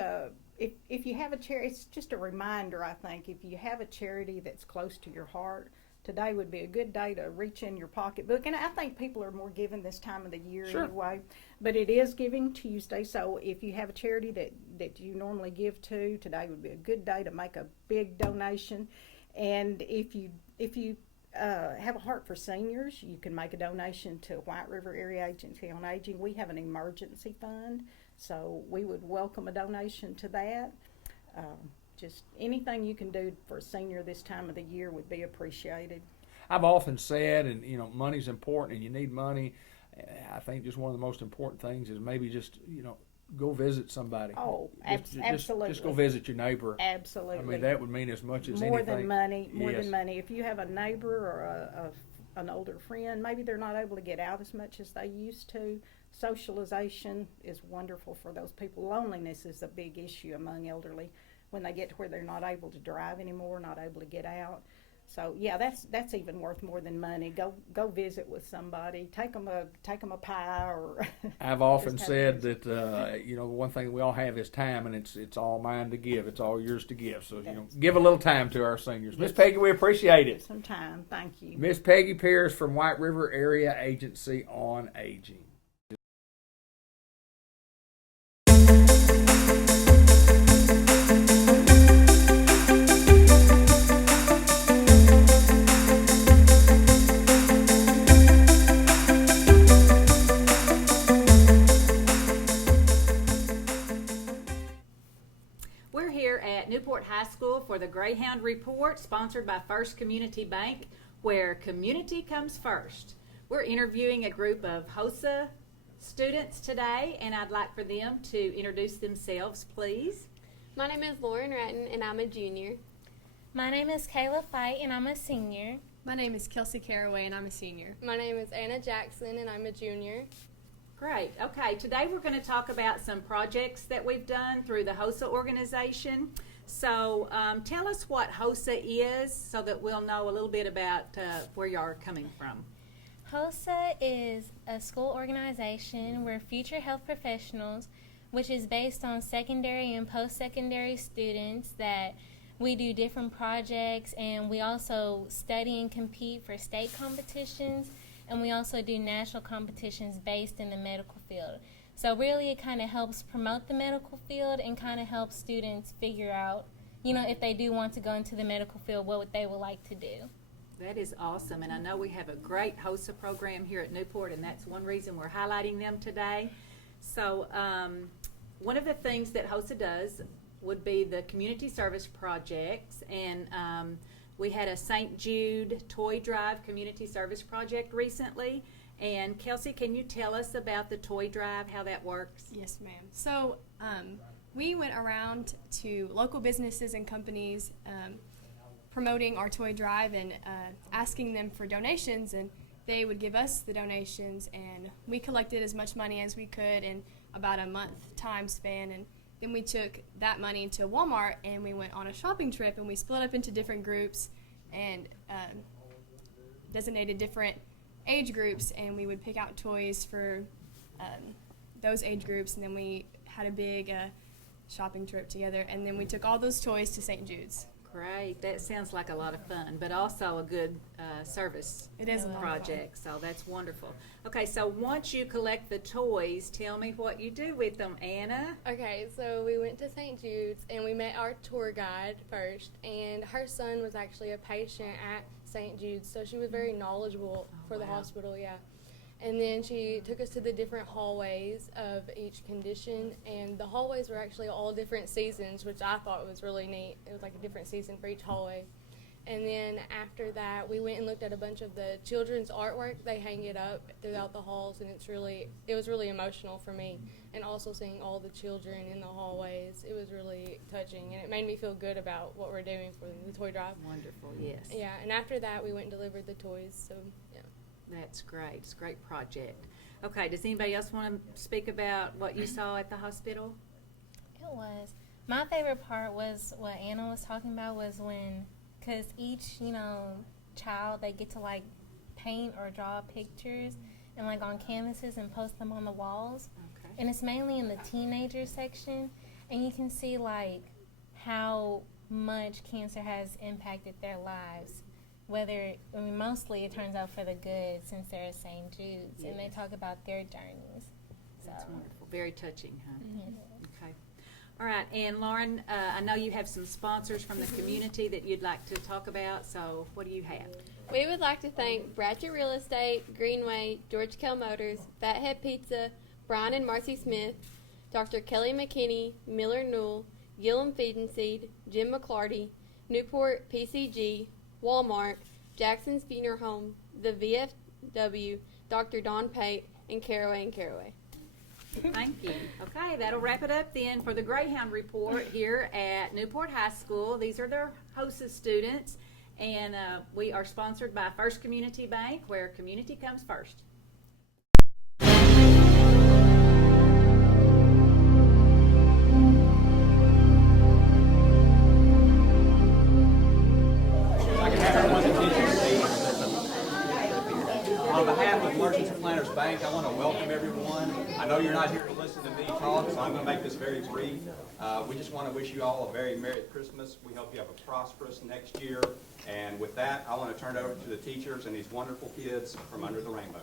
if you have a charity, it's just a reminder. I think if you have a charity that's close to your heart, today would be a good day to reach in your pocketbook. And I think people are more giving this time of the year anyway. But it is Giving Tuesday, so if you have a charity that you normally give to, today would be a good day to make a big donation. And if you have a heart for seniors, you can make a donation to White River Area Agency on Aging. We have an emergency fund, so we would welcome a donation to that. Just anything you can do for a senior this time of the year would be appreciated. I've often said, and money's important, and you need money. I think just one of the most important things is maybe just go visit somebody. Oh, absolutely. Just go visit your neighbor. Absolutely. That would mean as much as more anything. Than money. If you have a neighbor or an older friend, maybe they're not able to get out as much as they used to. Socialization is wonderful for those people. Loneliness is a big issue among elderly when they get to where they're not able to drive anymore, not able to get out. So yeah, that's even worth more than money. Go visit with somebody. Take them a pie or. I've often just have said a visit. that one thing we all have is time, and it's all mine to give. It's all yours to give. So give a little time to our seniors. Miss Peggy, we appreciate it. Some time, thank you. Miss Peggy Pierce from White River Area Agency on Aging. We're here at Newport High School for the Greyhound Report, sponsored by First Community Bank, where community comes first. We're interviewing a group of HOSA students today, and I'd like for them to introduce themselves, please. My name is Lauren Ratton, and I'm a junior. My name is Kayla Fight, and I'm a senior. My name is Kelsey Caraway, and I'm a senior. My name is Anna Jackson, and I'm a junior. Great. Okay, today we're going to talk about some projects that we've done through the HOSA organization. So tell us what HOSA is so that we'll know a little bit about where you are coming from. HOSA is a school organization where future health professionals, which is based on secondary and post-secondary students, that we do different projects, and we also study and compete for state competitions, and we also do national competitions based in the medical field. So really it kind of helps promote the medical field and kind of helps students figure out, if they do want to go into the medical field, what they would like to do. That is awesome, and I know we have a great HOSA program here at Newport, and that's one reason we're highlighting them today. So one of the things that HOSA does would be the community service projects, and we had a St. Jude Toy Drive community service project recently. And Kelsey, can you tell us about the Toy Drive, how that works? Yes, ma'am. So we went around to local businesses and companies promoting our toy drive and asking them for donations, and they would give us the donations, and we collected as much money as we could in about a month time span, and then we took that money to Walmart and we went on a shopping trip, and we split up into different groups and designated different age groups, and we would pick out toys for those age groups, and then we had a big shopping trip together, and then we took all those toys to St. Jude's. Great. That sounds like a lot of fun, but also a good service project, so that's wonderful. Okay, so once you collect the toys, tell me what you do with them, Anna. Okay, so we went to St. Jude's, and we met our tour guide first, and her son was actually a patient at St. Jude's, so she was very knowledgeable for the hospital, yeah. And then she took us to the different hallways of each condition, and the hallways were actually all different seasons, which I thought was really neat. It was like a different season for each hallway. And then after that, we went and looked at a bunch of the children's artwork. They hang it up throughout the halls, and it was really emotional for me. And also seeing all the children in the hallways, it was really touching, and it made me feel good about what we're doing for the toy drive. Wonderful, yes. Yeah, and after that, we went and delivered the toys, so yeah. That's great. It's a great project. Okay, does anybody else want to speak about what you saw at the hospital? It was. My favorite part was what Anna was talking about, was when, because each, child, they get to, paint or draw pictures and, on canvases and post them on the walls. Okay. And it's mainly in the teenager section. And you can see, how much cancer has impacted their lives. Mostly it turns out for the good, since they're at St. Jude's, and they talk about their journeys. That's wonderful. Very touching, huh? Mm-hmm. Okay. All right, and Lauren, I know you have some sponsors from the community that you'd like to talk about, so what do you have? We would like to thank Bratcher Real Estate, Greenway, George Kell Motors, Fathead Pizza, Brian and Marcy Smith, Dr. Kelly McKinney, Miller Newell, Gillum Feed and Seed, Jim McClarty, Newport PCG, Walmart, Jackson's Funeral Home, the VFW, Dr. Don Pate, and Caraway. Thank you. Okay, that'll wrap it up then for the Greyhound Report here at Newport High School. These are their HOSA students, and we are sponsored by First Community Bank, where community comes first. I can have everyone On behalf of Merchants and Planters Bank, I want to welcome everyone. I know you're not here to listen to me talk, so I'm going to make this very brief. We just want to wish you all a very Merry Christmas. We hope you have a prosperous next year. And with that, I want to turn it over to the teachers and these wonderful kids from Under the Rainbow.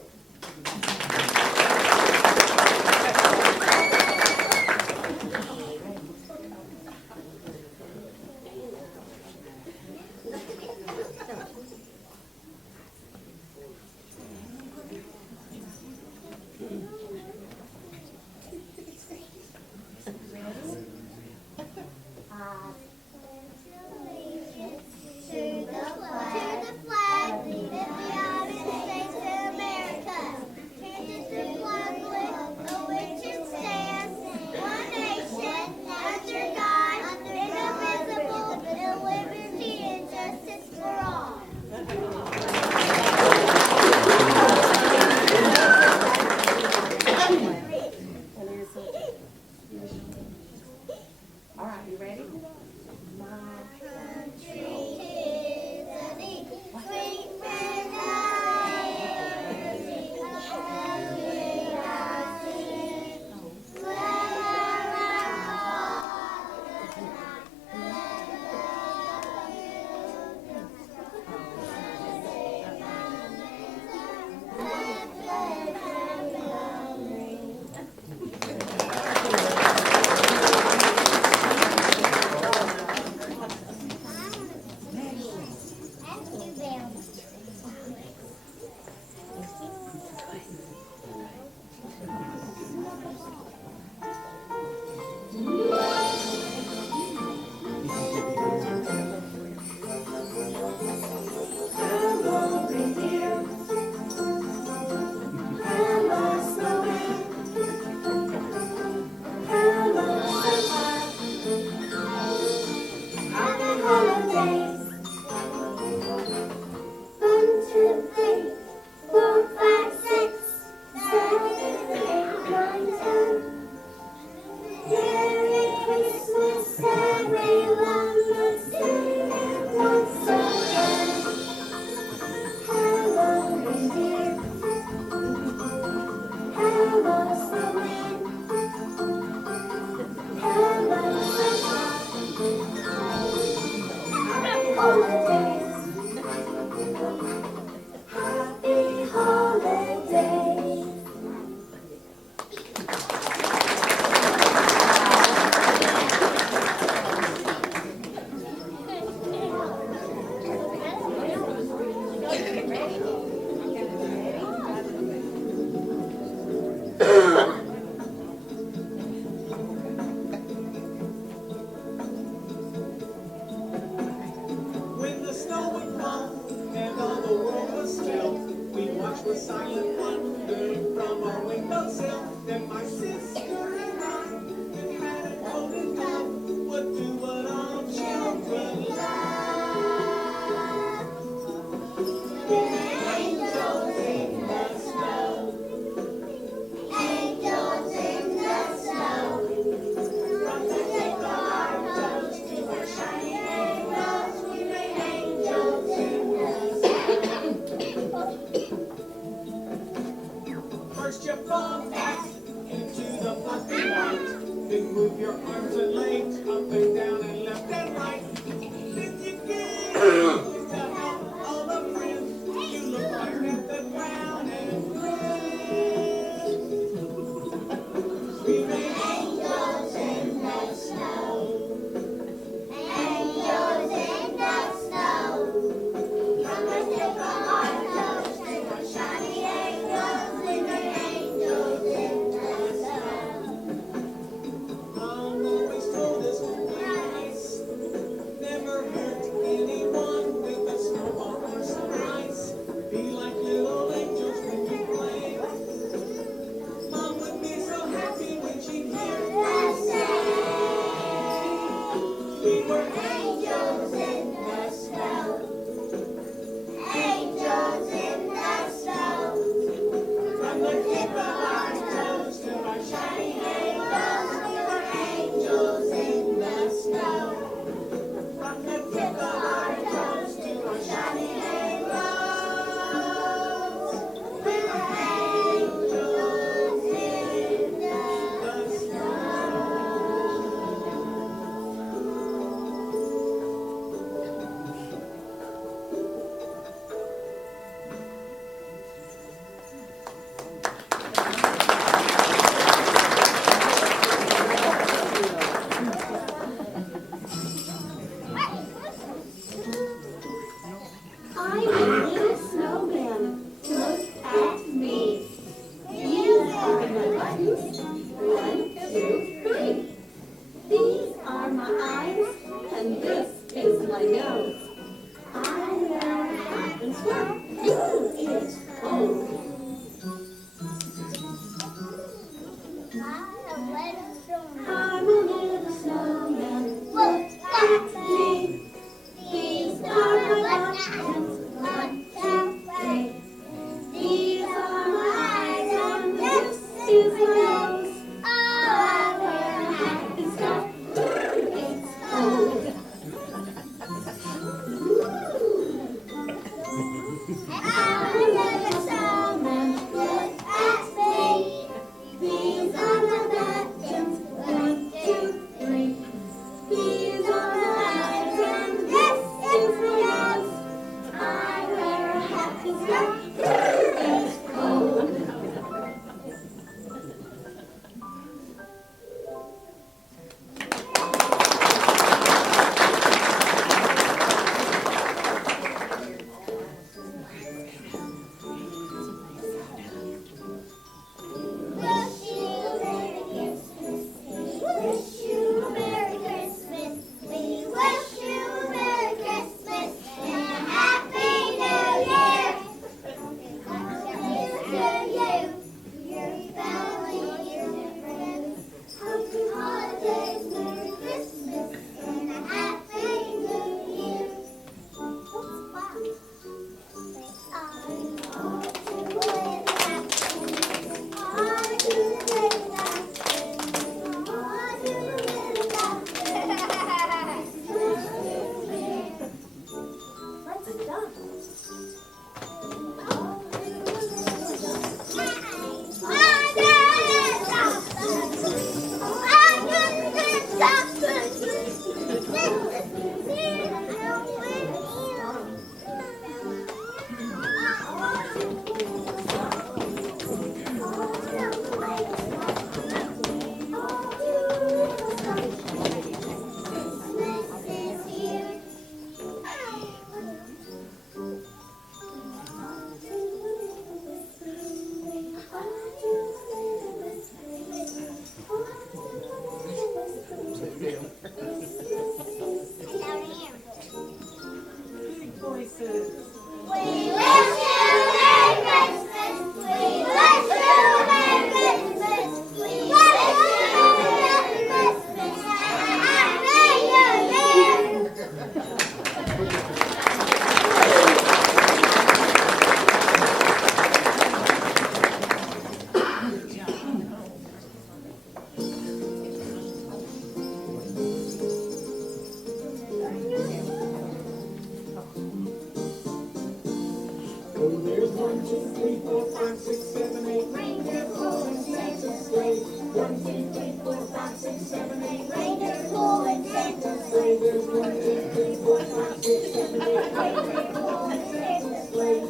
1, 2, 3, 4, 5, 6, 7, 8. Reindeer pulling Santa's sleigh. 1, 2, 3, 4, 5, 6, 7, 8. Reindeer pulling Santa's sleigh. There's 1, 2, 3, 4, 5, 6, 7, 8. Reindeer pulling Santa's sleigh.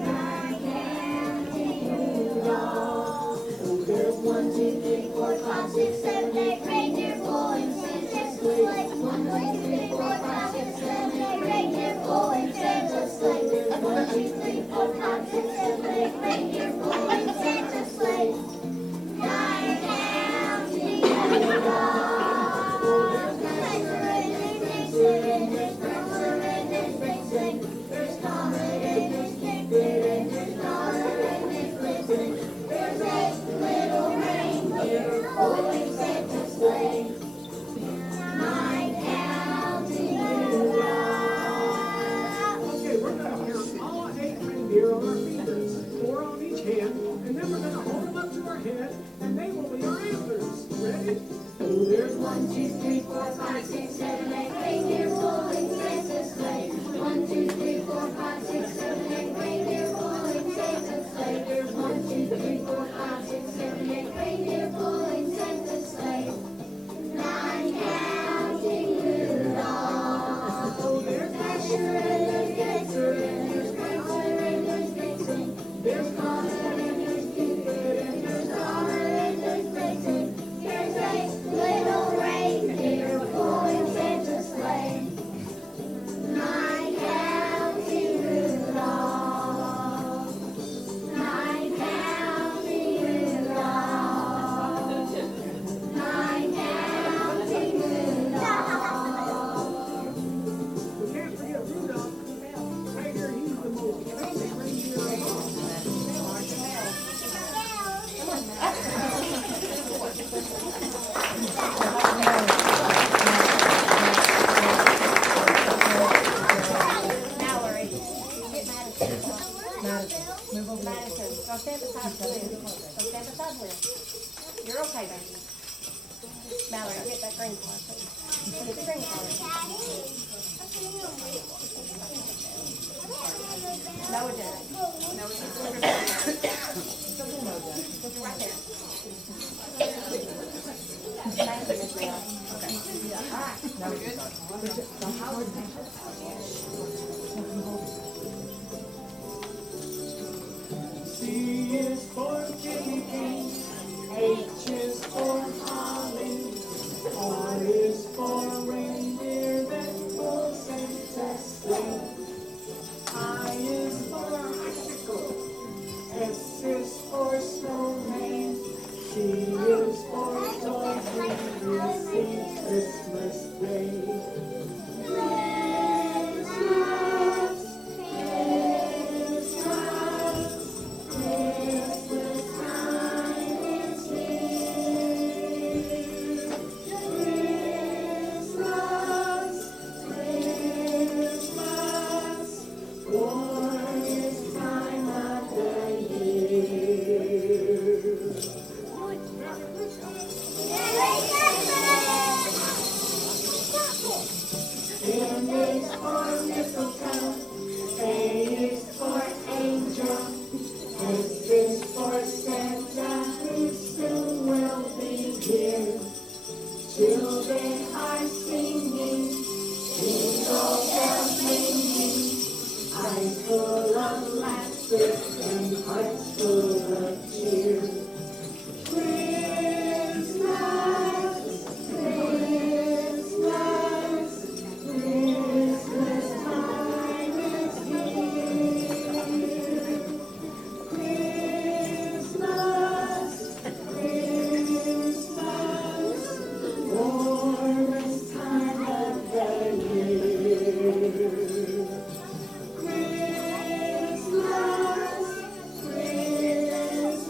Nine counting Rudolph. Oh, there's 1, 2, 3, 4, 5, 6, 7, 8. Reindeer pulling Santa's sleigh. 1, 2, 3, 4, 5, 6, 7, 8. Reindeer pulling Santa's sleigh. There's 1, 2, 3, 4, 5, 6, 7, 8. Reindeer pulling Santa's sleigh. Nine counting Rudolph. Oh, there's Dasher and there's Vixen and there's Prancer and there's Vixen. There's Comet and there's Cupid and there's Donner and there's Blitzen. There's 8 little reindeer pulling Santa's sleigh. Nine counting Rudolph. Okay, we're going to hear all 8 reindeer on our fingers, 4 on each hand, and then we're going to hold them up to our head, and they will be our antlers. Ready? Oh, there's 1, 2, 3, 4, 5, 6, 7, 8 reindeer pulling Santa's sleigh. 1, 2, 3, 4, 5, 6, 7, 8 reindeer pulling Santa's sleigh. There's 1, 2, 3, 4, 5, 6, 7, 8 reindeer pulling Santa's sleigh. 9 counting Rudolph. Oh, there's Dasher and there's Dancer and there's Prancer and there's Vixen. There's Comet and there's Cupid and there's Donner and there's Blitzen. There's 8 little reindeer pulling Santa's sleigh. 9 counting Rudolph. 9 counting Rudolph. 9 counting Rudolph. We can't forget Rudolph. Right here, he's the most famous reindeer of all. Mallory, get Madison. Move over. Madison, go stand beside Liz. Go stand beside Liz. You're okay, baby. Mallory, get that green card, please. Get the green card. No, it doesn't. No, it doesn't. Right there. Thank you, Miss Leon. Okay. All right. Now we're good. C is for candy cane, H is for holly, R is for reindeer that pull Santa's sleigh. I is for icicle, S is for snowman, T is for toy we see Christmas Day. Children are singing, jingle bells ringing, eyes full of laughter and hearts full of cheer. Christmas, Christmas, Christmas time is here. Christmas, Christmas, warmest time of the year. Christmas, Christmas,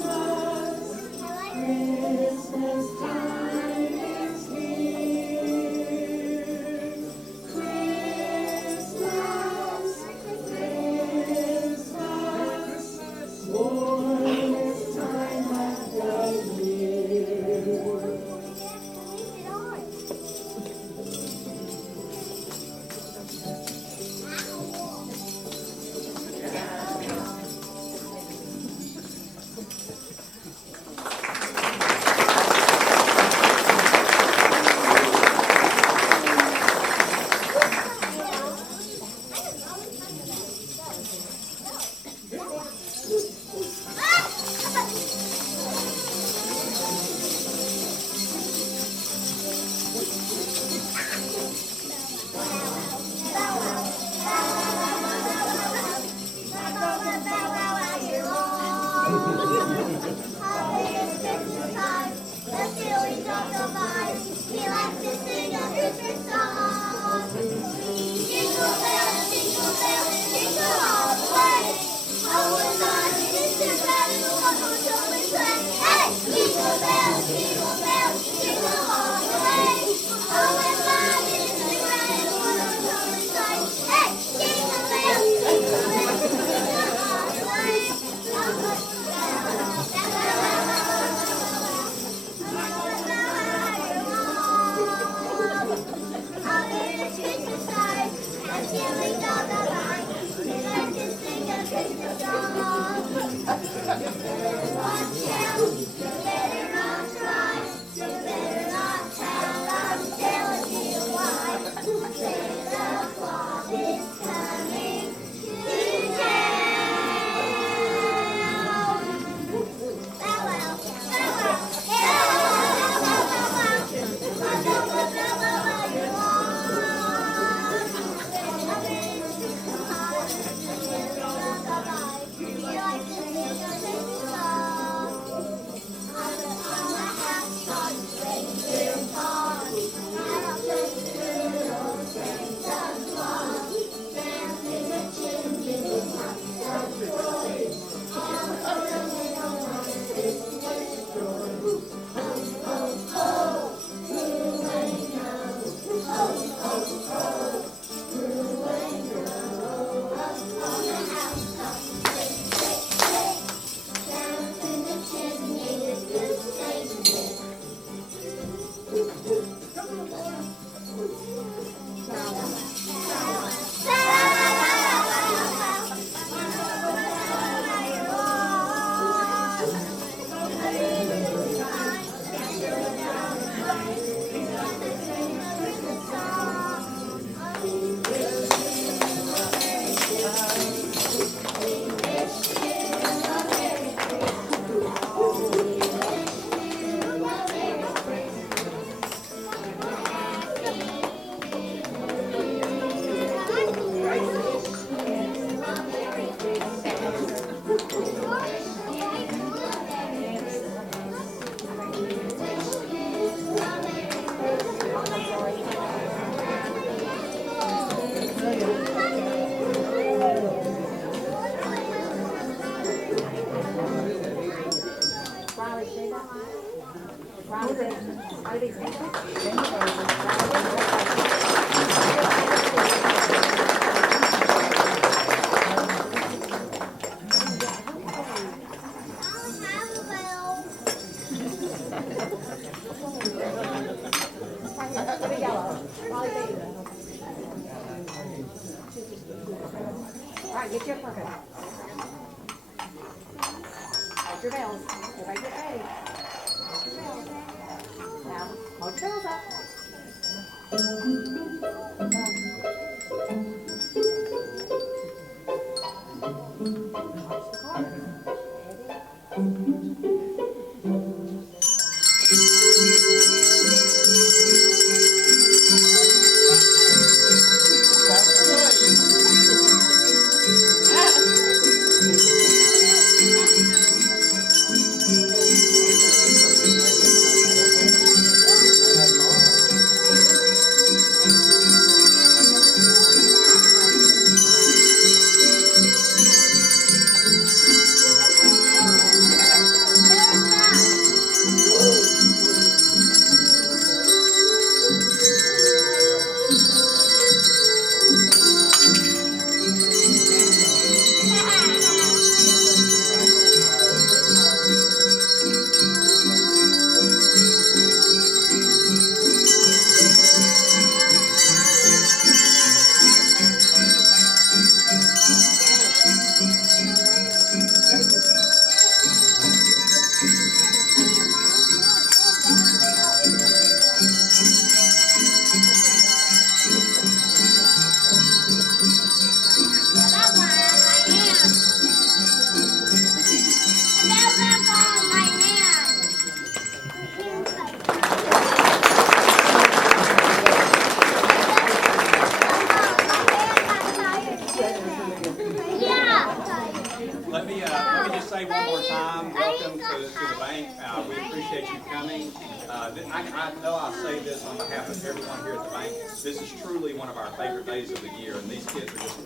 Let me just say one more time, welcome to the bank. We appreciate you coming. I know I say this on behalf of everyone here at the bank. This is truly one of our favorite days of the year, and these kids are just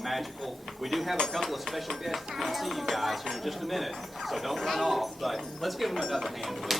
magical. We do have a couple of special guests to come see you guys here in just a minute, so don't run off. But let's give them another hand, please.